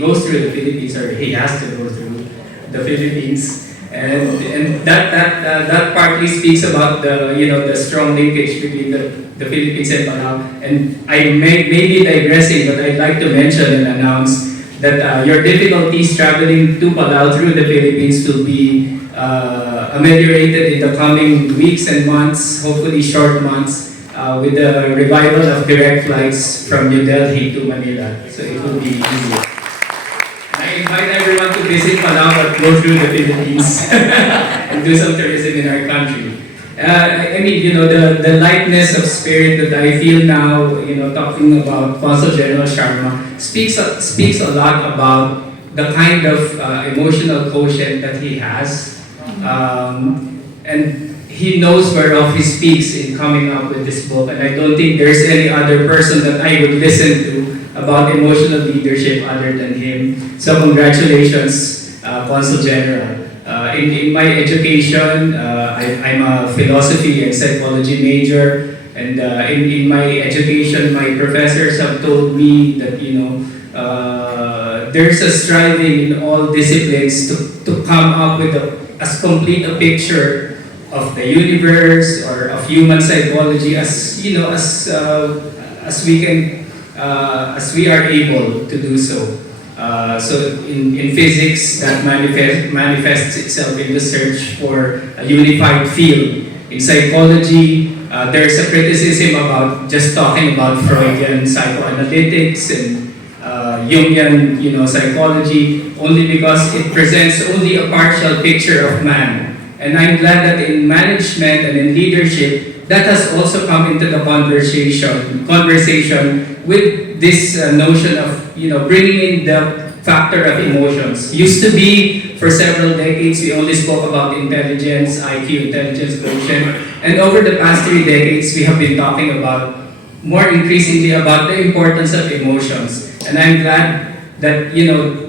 goes through the Philippines, or he has to go through the Philippines, and that partly speaks about the strong linkage between the Philippines and Palau. And I may be digressing, but I'd like to mention and announce that your difficulties traveling to Palau through the Philippines will be ameliorated in the coming weeks and months, hopefully short months, with the revival of direct flights from New Delhi to Manila. So it will be easier. I invite everyone to visit Palau but go through the Philippines and do some tourism in our country. I mean, the lightness of spirit that I feel now, talking about Consul General Sharma speaks a lot about the kind of emotional quotient that he has. And he knows whereof he speaks in coming up with this book. And I don't think there's any other person that I would listen to about emotional leadership other than him. So congratulations, Consul General. In my education, I'm a philosophy and psychology major, and in my education, my professors have told me that there's a striving in all disciplines to come up with as complete a picture of the universe or of human psychology as we are able to do so. So in physics, that manifests itself in the search for a unified field. In psychology, there's a criticism about just talking about Freudian psychoanalytics and Jungian, psychology, only because it presents only a partial picture of man. And I'm glad that in management and in leadership, that has also come into the conversation with this notion of bringing in the factor of emotions. Used to be for several decades we only spoke about intelligence, IQ, intelligence quotient, and over the past 3 decades we have been talking about more increasingly about the importance of emotions. And I'm glad that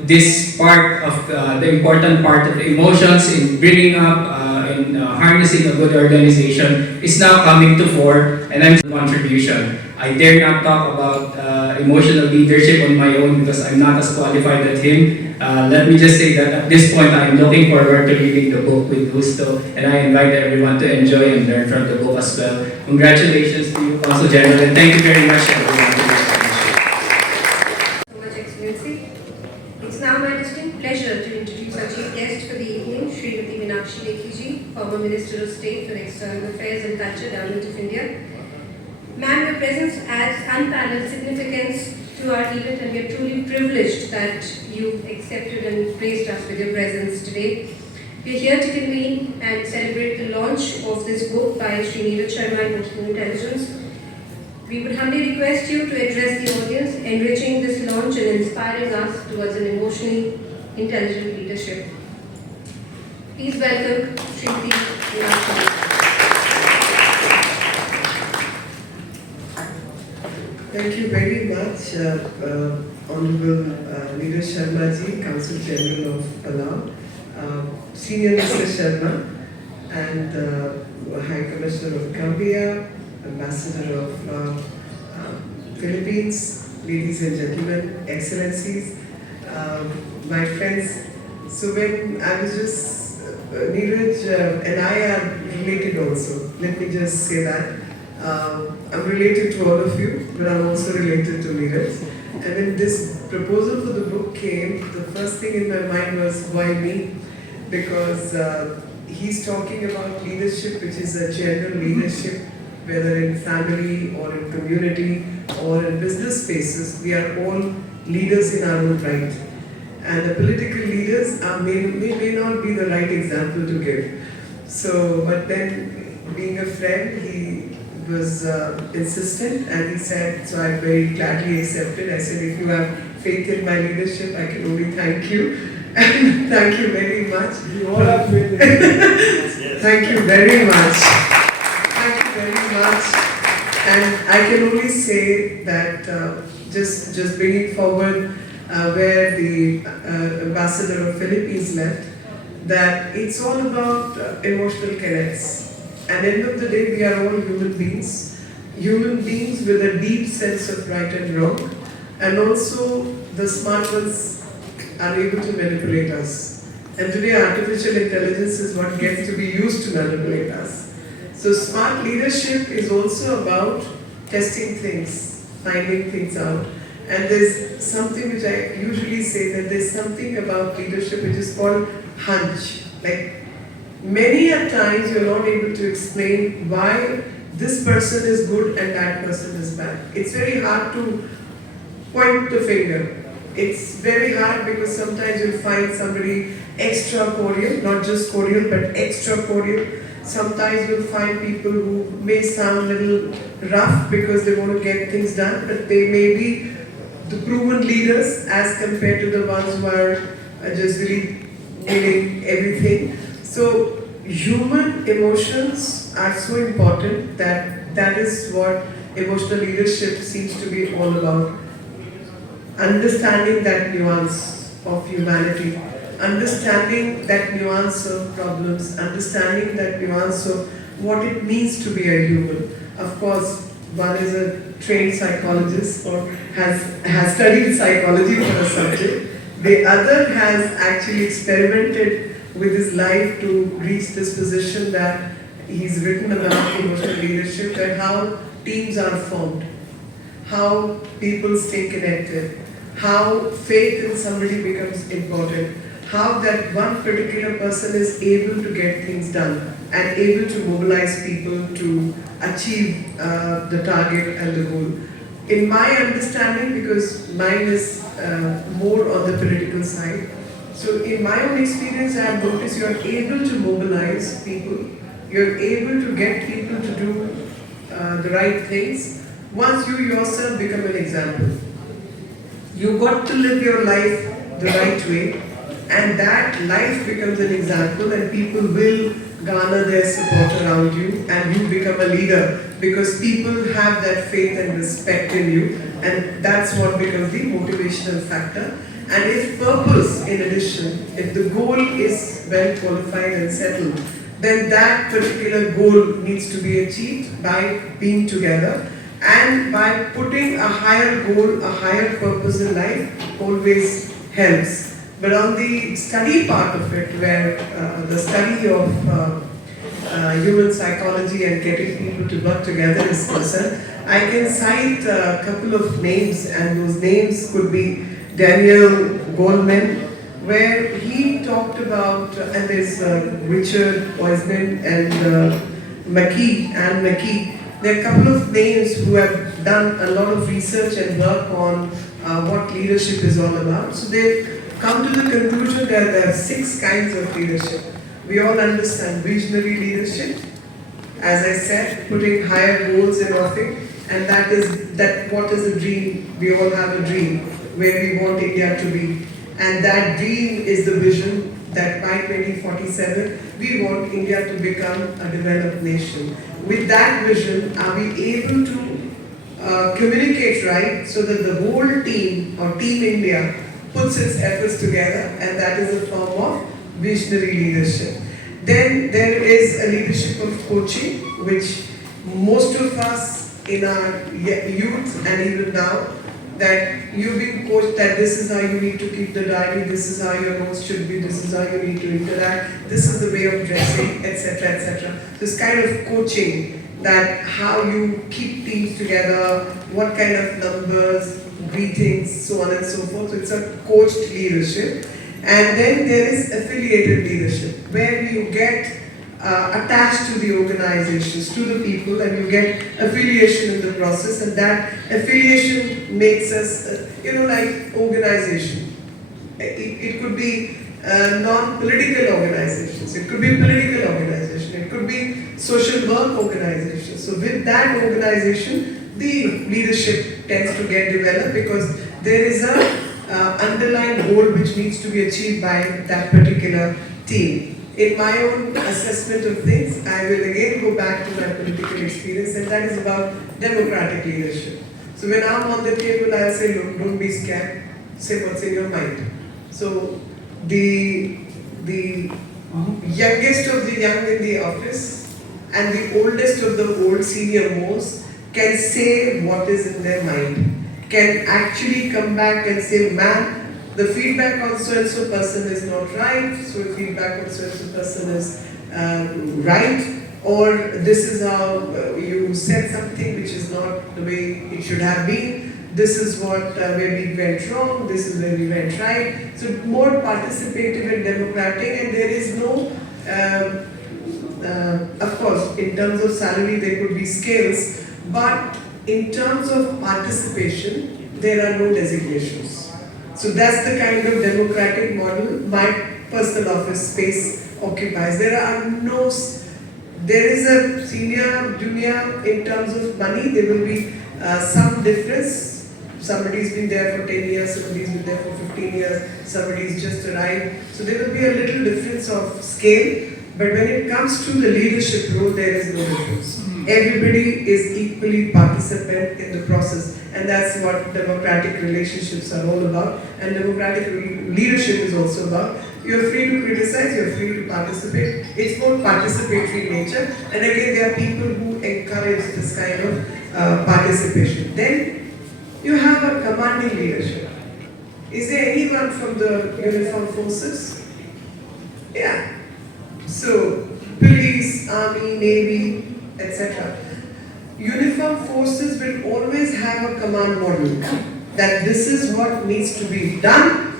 this part of the important part of emotions in bringing up in harnessing a good organization is now coming to fore, and I'm contribution. I dare not talk about emotional leadership on my own because I'm not as qualified as him. Let me just say that at this point I'm looking forward to reading the book with gusto, and I invite everyone to enjoy and learn from the book as well. Congratulations to you, Consul General, and thank you very much everyone. So much, Excellency. It's now my distinct pleasure to introduce our chief guest for the evening, Srimati Meenakshi Lekhi ji, former Minister of State for External Affairs and Culture, Government of India. Ma'am, your presence adds unparalleled significance to our event, and we are truly privileged that you accepted and graced us with your presence today. We are here to convene and celebrate the launch of this book by Sri Neeraj Sharma, Emotional Intelligence. We would humbly request you to address the audience, enriching this launch and inspiring us towards an emotionally intelligent leadership. Please welcome Srimati Meenakshi. Thank you very much, Honorable Neeraj Sharma ji, Consul General of Palau, Senior Mr. Sharma, and High Commissioner of Gambia, Ambassador of Philippines, ladies and gentlemen, excellencies, my friends. So when I was just, Neeraj and I are related also, let me just say that. I'm related to all of you, but I'm also related to Neeraj. And when this proposal for the book came, the first thing in my mind was, why me? Because he's talking about leadership, which is a general leadership, whether in family or in community or in business spaces. We are all leaders in our own right. And the political leaders may not be the right example to give. So, but then being a friend, he was insistent, and he said, so I very gladly accepted. I said, if you have faith in my leadership, I can only thank you. And thank you very much. You all have faith in me. Yes. Thank you very much. Thank you very much. And I can only say that just bringing forward where the Ambassador of Philippines left, that it's all about emotional connects. At the end of the day, we are all human beings with a deep sense of right and wrong, and also the smart ones are able to manipulate us. And today artificial intelligence is what gets to be used to manipulate us. So smart leadership is also about testing things, finding things out. And there's something which I usually say, that there's something about leadership which is called hunch. Like many a times you're not able to explain why this person is good and that person is bad. It's very hard to point the finger. It's very hard because sometimes you'll find somebody extra cordial, not just cordial but extra cordial. Sometimes you'll find people who may sound a little rough because they want to get things done, but they may be the proven leaders as compared to the ones who are just really needing everything. So human emotions are so important that is what emotional leadership seems to be all about. Understanding that nuance of humanity, understanding that nuance of problems, understanding that nuance of what it means to be a human. Of course, one is a trained psychologist or has studied psychology for a subject. The other has actually experimented with his life to reach this position that he's written about emotional leadership and how teams are formed, how people stay connected, how faith in somebody becomes important, how that one particular person is able to get things done and able to mobilize people to achieve the target and the goal. In my understanding, because mine is more on the political side, so in my own experience I have noticed you are able to mobilize people, you are able to get people to do the right things once you yourself become an example. You got to live your life the right way, and that life becomes an example and people will garner their support around you and you become a leader because people have that faith and respect in you, and that's what becomes the motivational factor. And if purpose, in addition, if the goal is well qualified and settled, then that particular goal needs to be achieved by being together and by putting a higher goal, a higher purpose in life always helps. But on the study part of it, where the study of human psychology and getting people to work together is concerned, I can cite a couple of names, and those names could be Daniel Goleman, where he talked about, and there's Richard Wiseman and Anne McKee. There are a couple of names who have done a lot of research and work on what leadership is all about. So they've come to the conclusion that there are 6 kinds of leadership. We all understand visionary leadership, as I said, putting higher goals in our thing, and that what is a dream? We all have a dream where we want India to be, and that dream is the vision that by 2047 we want India to become a developed nation. With that vision, are we able to communicate right so that the whole team or Team India puts its efforts together, and that is a form of visionary leadership. Then there is a leadership of coaching, which most of us in our youth and even now, that you've been coached that this is how you need to keep the diary, this is how your notes should be, this is how you need to interact, this is the way of dressing, etc., etc. This kind of coaching, that how you keep teams together, what kind of numbers, greetings, so on and so forth. So it's a coached leadership. And then there is affiliated leadership, where you get attached to the organizations, to the people, and you get affiliation in the process, and that affiliation makes us, like organization. It could be non-political organizations, it could be political organization, it could be social work organization. So with that organization, the leadership tends to get developed because there is a underlying goal which needs to be achieved by that particular team. In my own assessment of things, I will again go back to my political experience, and that is about democratic leadership. So when I'm on the table, I'll say, look, don't be scared, say what's in your mind. So the youngest of the young in the office and the oldest of the old, senior most, can say what is in their mind, can actually come back and say, man, the feedback on so-and-so person is not right, so feedback on so-and-so person is right, or this is how you said something which is not the way it should have been. this is what where we went wrong, this is where we went right. So more participative and democratic, and there is no, of course, in terms of salary there could be scales, but in terms of participation, there are no designations. So that's the kind of democratic model my personal office space occupies. There is a senior, junior in terms of money. There will be some difference. Somebody's been there for 10 years, somebody's been there for 15 years, somebody's just arrived. So there will be a little difference of scale. But when it comes to the leadership role, there is no difference. Everybody is equally participant in the process, and that's what democratic relationships are all about, and democratic leadership is also about. You're free to criticize, you're free to participate. It's more participatory nature, and again there are people who encourage this kind of participation. Then you have a commanding leadership. Is there anyone from the uniformed forces? Yeah. So, police, army, navy, etc. Uniformed forces will always have a command model that this is what needs to be done.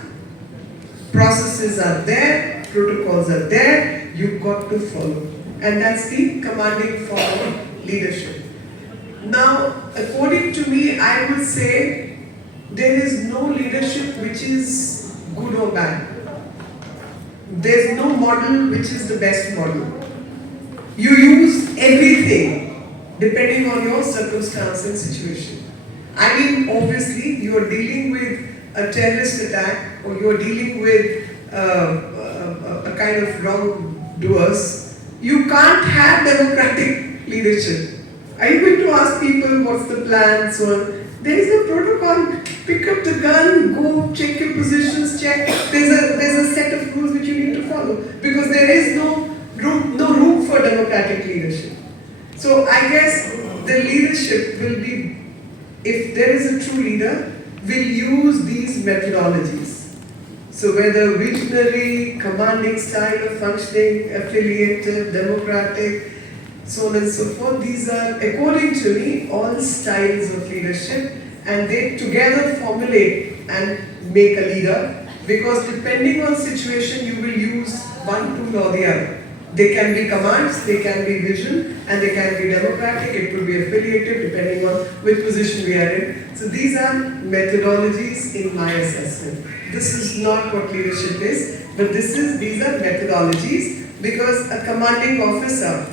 Processes are there, protocols are there, you've got to follow. And that's the commanding form of leadership. Now, according to me, I would say there is no leadership which is good or bad. There's no model which is the best model. You use everything depending on your circumstance and situation. I mean, obviously, you are dealing with a terrorist attack or you are dealing with a kind of wrongdoers. You can't have democratic leadership. Are you going to ask people what's the plan, so on? There is a protocol. Pick up the gun, go check your positions, check. There's a set of rules which you need to follow because there is no room for democratic leadership. So I guess the leadership will be, if there is a true leader, will use these methodologies. So whether visionary, commanding style of functioning, affiliated, democratic, so on and so forth, these are, according to me, all styles of leadership, and they together formulate and make a leader, because depending on situation, you will use one tool or the other. They can be commands, they can be vision, and they can be democratic, it could be affiliated depending on which position we are in. So these are methodologies in my assessment. This is not what leadership is, but these are methodologies, because a commanding officer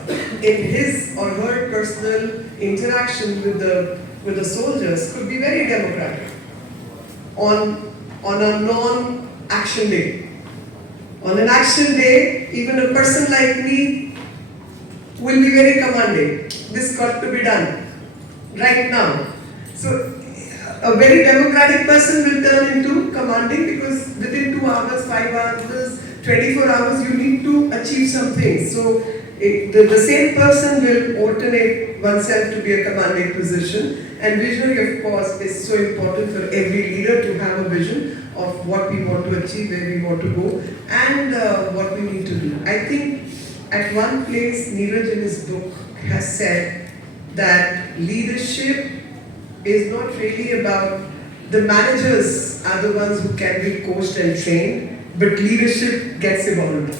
in his or her personal interaction with the soldiers could be very democratic on a non-action day. On an action day, even a person like me will be very commanding. This got to be done right now. So a very democratic person will turn into commanding, because within 2 hours, 5 hours, 24 hours, you need to achieve something. So the same person will alternate oneself to be a commanding position. And visionary, of course, is so important for every leader to have a vision of what we want to achieve, where we want to go, and what we need to do. I think at one place, Neeraj in his book has said that leadership is not really about, the managers are the ones who can be coached and trained, but leadership gets evolved.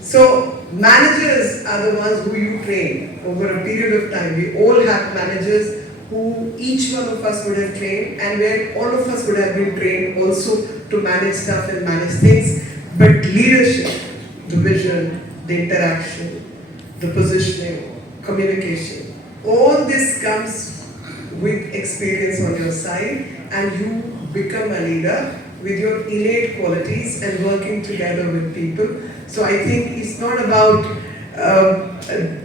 So managers are the ones who you train over a period of time. We all have managers who each one of us would have trained, and where all of us would have been trained also to manage stuff and manage things. But leadership, the vision, the interaction, the positioning, communication, all this comes with experience on your side, and you become a leader with your innate qualities and working together with people. So I think it's not about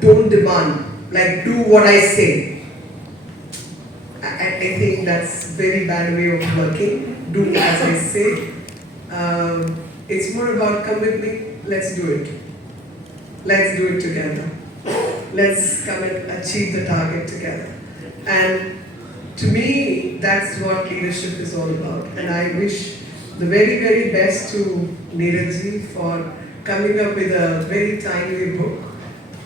don't demand, like do what I say. I think that's very bad way of working. Do as I say. It's more about come with me, let's do it. Let's do it together. Let's come and achieve the target together. And to me, that's what leadership is all about. And I wish the very, very best to Neeraj for coming up with a very timely book.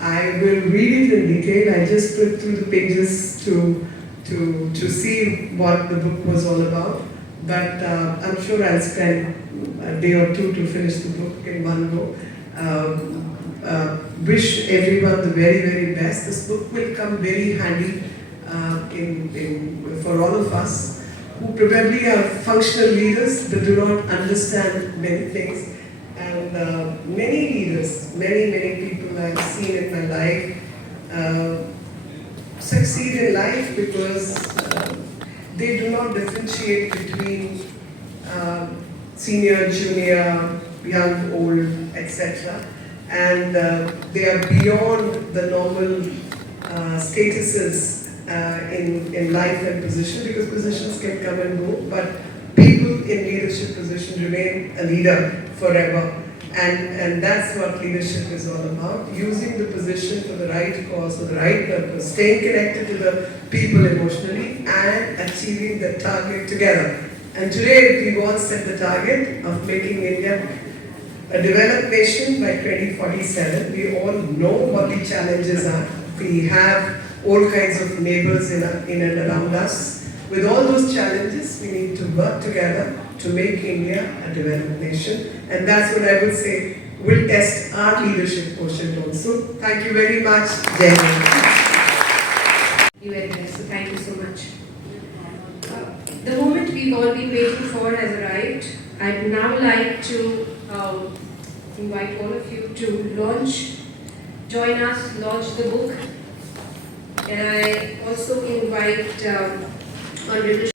I will read it in detail. I just flipped through the pages to to see what the book was all about. But I'm sure I'll spend a day or two to finish the book in one go. Wish everyone the very, very best. This book will come very handy for all of us who probably are functional leaders but do not understand many things. And many leaders, many people I've seen in my life succeed in life because they do not differentiate between senior, junior, young, old, etc. And they are beyond the normal statuses in life and position, because positions can come and go, but people in leadership position remain a leader forever. And that's what leadership is all about, using the position for the right cause, for the right purpose, staying connected to the people emotionally and achieving the target together. And today we've all set the target of making India a developed nation by 2047. We all know what the challenges are. We have all kinds of neighbors in and around us. With all those challenges, we need to work together to make India a developed nation. And that's what I would say will test our leadership quotient also. Thank you very much. Jai Hind. You were there, so thank you so much. The moment we've all been waiting for has arrived. I'd now like to invite all of you to join us, launch the book. And I also invite Honorable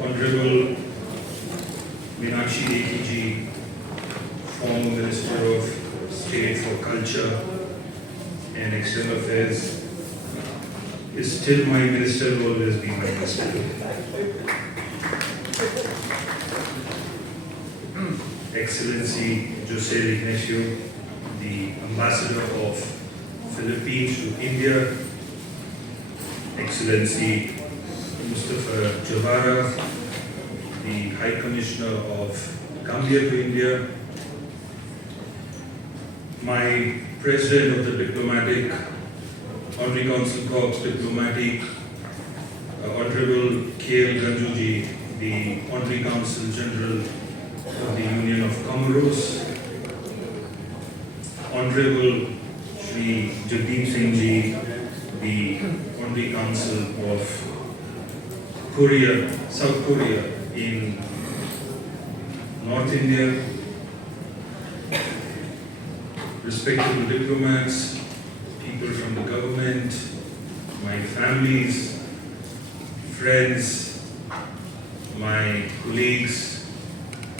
Honorable Meenakshi Lekhi ji, former Minister of State for Culture and External Affairs, is still my minister, will always be my minister. Excellency Jose Ignacio, the Ambassador of Philippines to India, Excellency Mustafa Jawara, the High Commissioner of Gambia to India, my President of the Diplomatic, Honorary Council Corps Diplomatic, Honorable K.L. Ganjuji, the Honorary Council General of the Union of Comoros, Honorable Shri Jagdeep Singh ji, the Honorary Council of Korea, South Korea in North India, respectable diplomats, people from the government, my families, friends, my colleagues,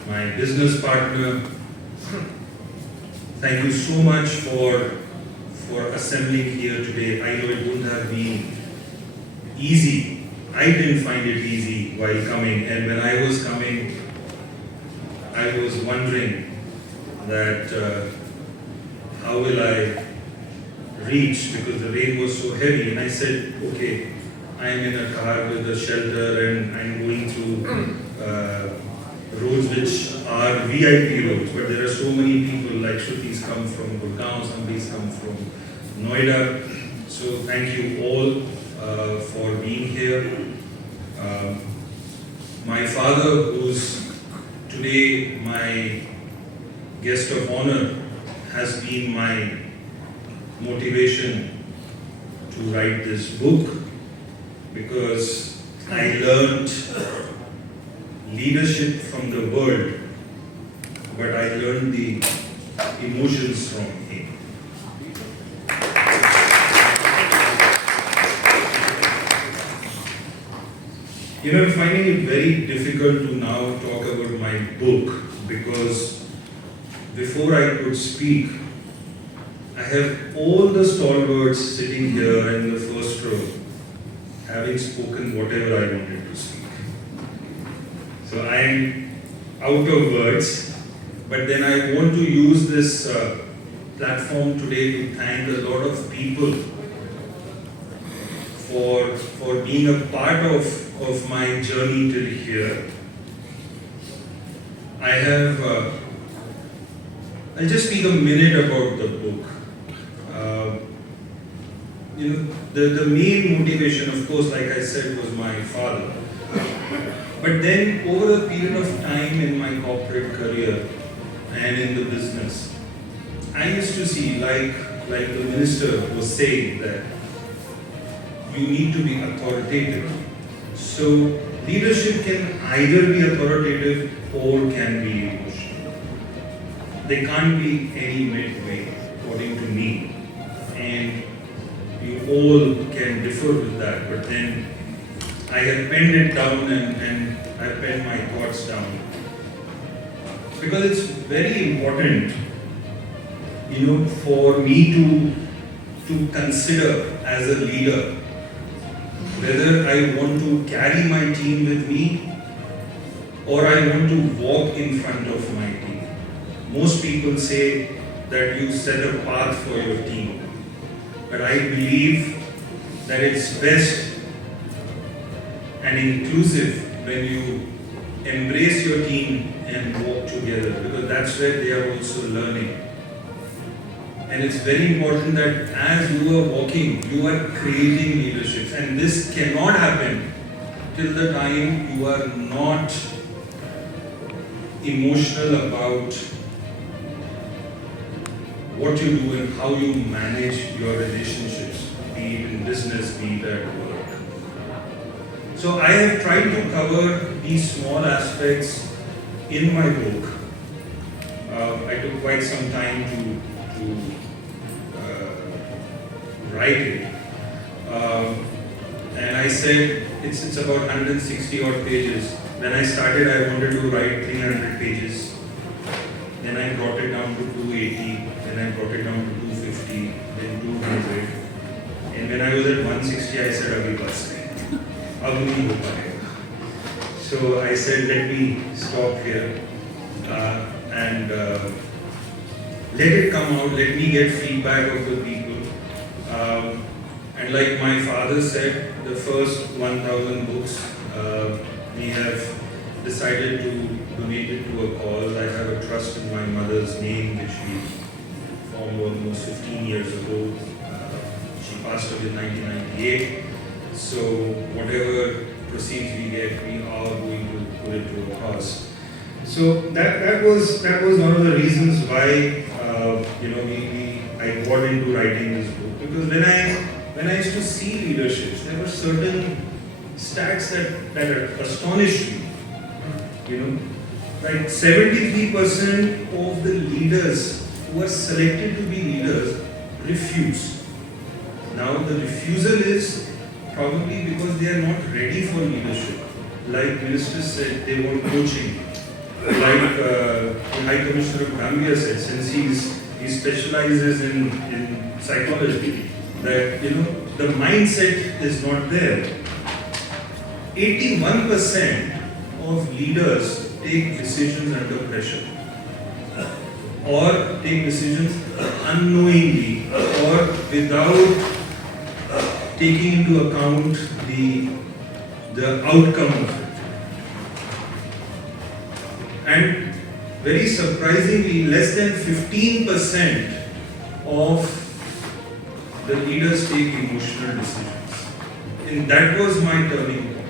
my business partner, thank you so much for assembling here today. I know it wouldn't have been easy. I didn't find it easy while coming, and when I was coming, I was wondering that how will I reach, because the rain was so heavy, and I said, okay, I am in a car with a shelter and I'm going through roads which are VIP roads, but there are so many people, like Shruti's come from Gurgaon, somebody's come from Noida, so thank you all for being here. My father, who's today my guest of honor, has been my motivation to write this book, because I learned leadership from the world, but I learned the emotions from him. You know, I'm finding it very difficult to now talk about my book, because before I could speak, I have all the stalwarts sitting here in the first row, having spoken whatever I wanted to speak. So I am out of words, but then I want to use this platform today to thank a lot of people for being a part of my journey till here. I'll just speak a minute about the book. The main motivation, of course, like I said, was my father. But then, over a period of time in my corporate career and in the business, I used to see, like the minister was saying, that you need to be authoritative. So, leadership can either be authoritative or can be emotional. They can't be any midway, according to me. And you all can differ with that, but then I have penned it down and I penned my thoughts down. Because it's very important, for me to consider as a leader whether I want to carry my team with me or I want to walk in front of my team. Most people say that you set a path for your team. But I believe that it's best and inclusive when you embrace your team and walk together, because that's where they are also learning. And it's very important that as you are walking, you are creating leaderships. And this cannot happen till the time you are not emotional about what you do and how you manage your relationships, be it in business, be it at work. So I have tried to cover these small aspects in my book. I took quite some time to write it. And I said it's about 160 odd pages. When I started, I wanted to write 300 pages. Then I brought it down to 280. Then I brought it down to 250, then 200. And when I was at 160, I said, "Abhi bas hai. Ab nahi ho payega." So I said, let me stop here and let it come out, let me get feedback of the people. And like my father said, the first 1,000 books, we have decided to donate it to a cause. I have a trust in my mother's name, which we formed almost 15 years ago. She passed away in 1998. So whatever proceeds we get, we are going to put it to a cause. So that was one of the reasons why I got into writing this book, because when I used to see leaderships, there were certain stats that astonished me. Like 73% of the leaders who are selected to be leaders refuse. Now the refusal is probably because they are not ready for leadership. Like Minister said, they want coaching. Like the High Commissioner of Gambia said, since he specializes in psychology, that the mindset is not there. 81% of leaders take decisions under pressure, or take decisions unknowingly or without taking into account the outcome of it. And very surprisingly, less than 15% of the leaders take emotional decisions. And that was my turning point.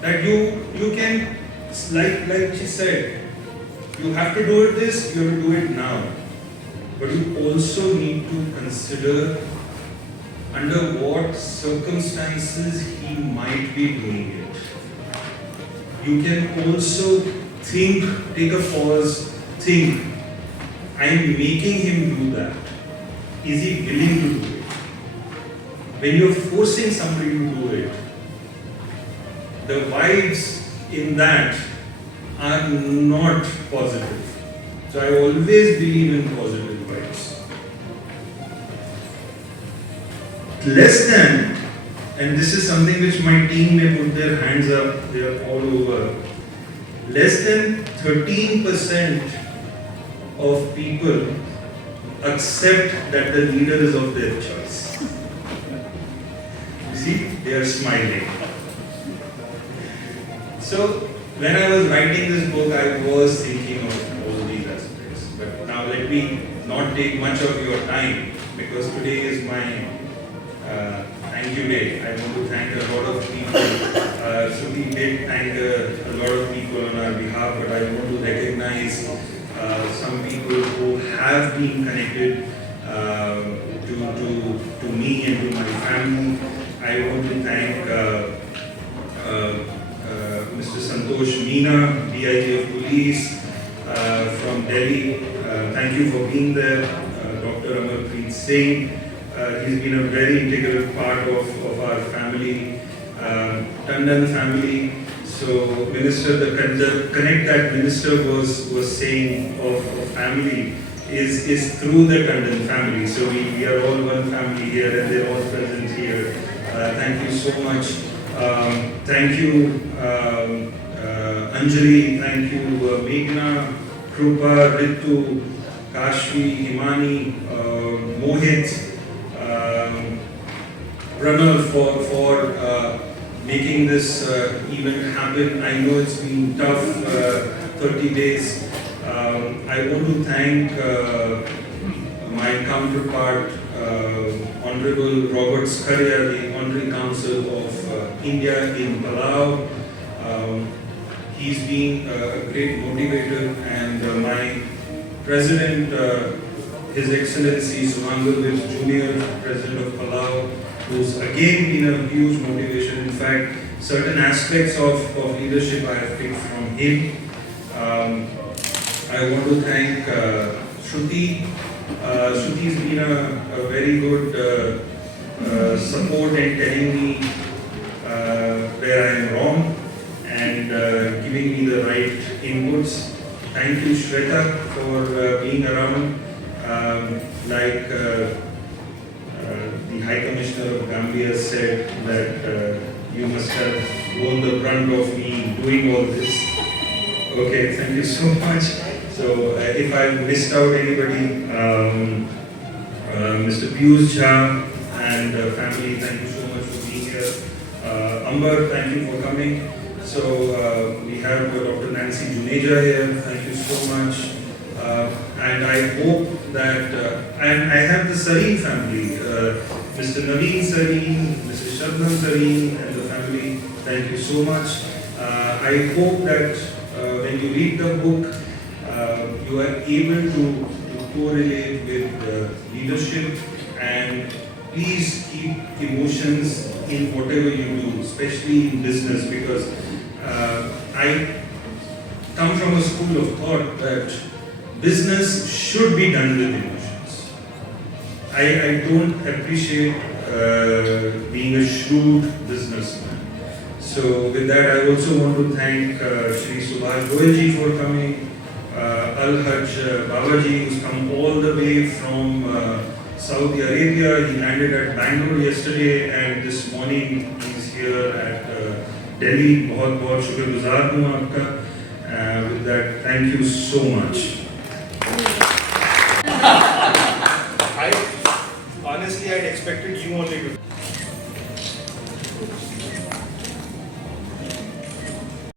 That you can, like she said, you have to do it this, you have to do it now. But you also need to consider under what circumstances he might be doing it. You can also think, take a pause, think, I am making him do that. Is he willing to do it? When you are forcing somebody to do it, the vibes in that are not positive. So I always believe in positive vibes. Less than, and this is something which my team may put their hands up, they are all over, less than 13% of people accept that the leader is of their choice. You see, they are smiling. So, when I was writing this book, I was thinking of all these aspects. But now let me not take much of your time, because today is my thank you day. I want to thank a lot of people. Shruti did thank a lot of people on our behalf, but I want to recognize some people who have been connected to me and to my family. I want to thank Mr. Santosh Meena, DIG of Police from Delhi. Thank you for being there. Dr. Amarpreet Singh. He's been a very integral part of our family, Tandon family. So, Minister, the connect that Minister was saying of family is through the Tandon family. So we are all one family here, and they're all present here. Thank you so much. Thank you, Anjali. Thank you, Meghna, Krupa, Ritu, Kashvi, Himani, Mohit. Pranav for making this event happen. I know it's been tough, 30 days. I want to thank my counterpart, Honorable Robert Skaria, the Honorary Council of India in Palau. He's been a great motivator, and my President, His Excellency Sumangal Jr., President of Palau, who's again been a huge motivation. In fact, certain aspects of leadership I have picked from him. I want to thank Shruti. Shruti's been a very good support and telling me where I am wrong and giving me the right inputs. Thank you, Shweta, for being around. Like the High Commissioner of Gambia said that you must have borne the brunt of me doing all this. Okay, thank you so much. So if I missed out anybody, Mr. Piyush Jha and family, thank you so much for being here. Amber, thank you for coming. So we have Dr. Nancy Juneja here, thank you so much. And I hope that, and I have the Sareen family, Mr. Naveen Sareen, Mr. Shabnam Sareen and the family, thank you so much. I hope that when you read the book, you are able to correlate with leadership, and please keep emotions in whatever you do, especially in business, because I come from a school of thought that business should be done with emotions. I don't appreciate being a shrewd businessman. So with that, I also want to thank Shri Subhash Goyalji for coming, Al-Hajj Babaji, who's come all the way from Saudi Arabia. He landed at Bangalore yesterday, and this morning he's here at Delhi. बहुत बहुत शुक्रगुजार हूँ आपका. With that, thank you so much.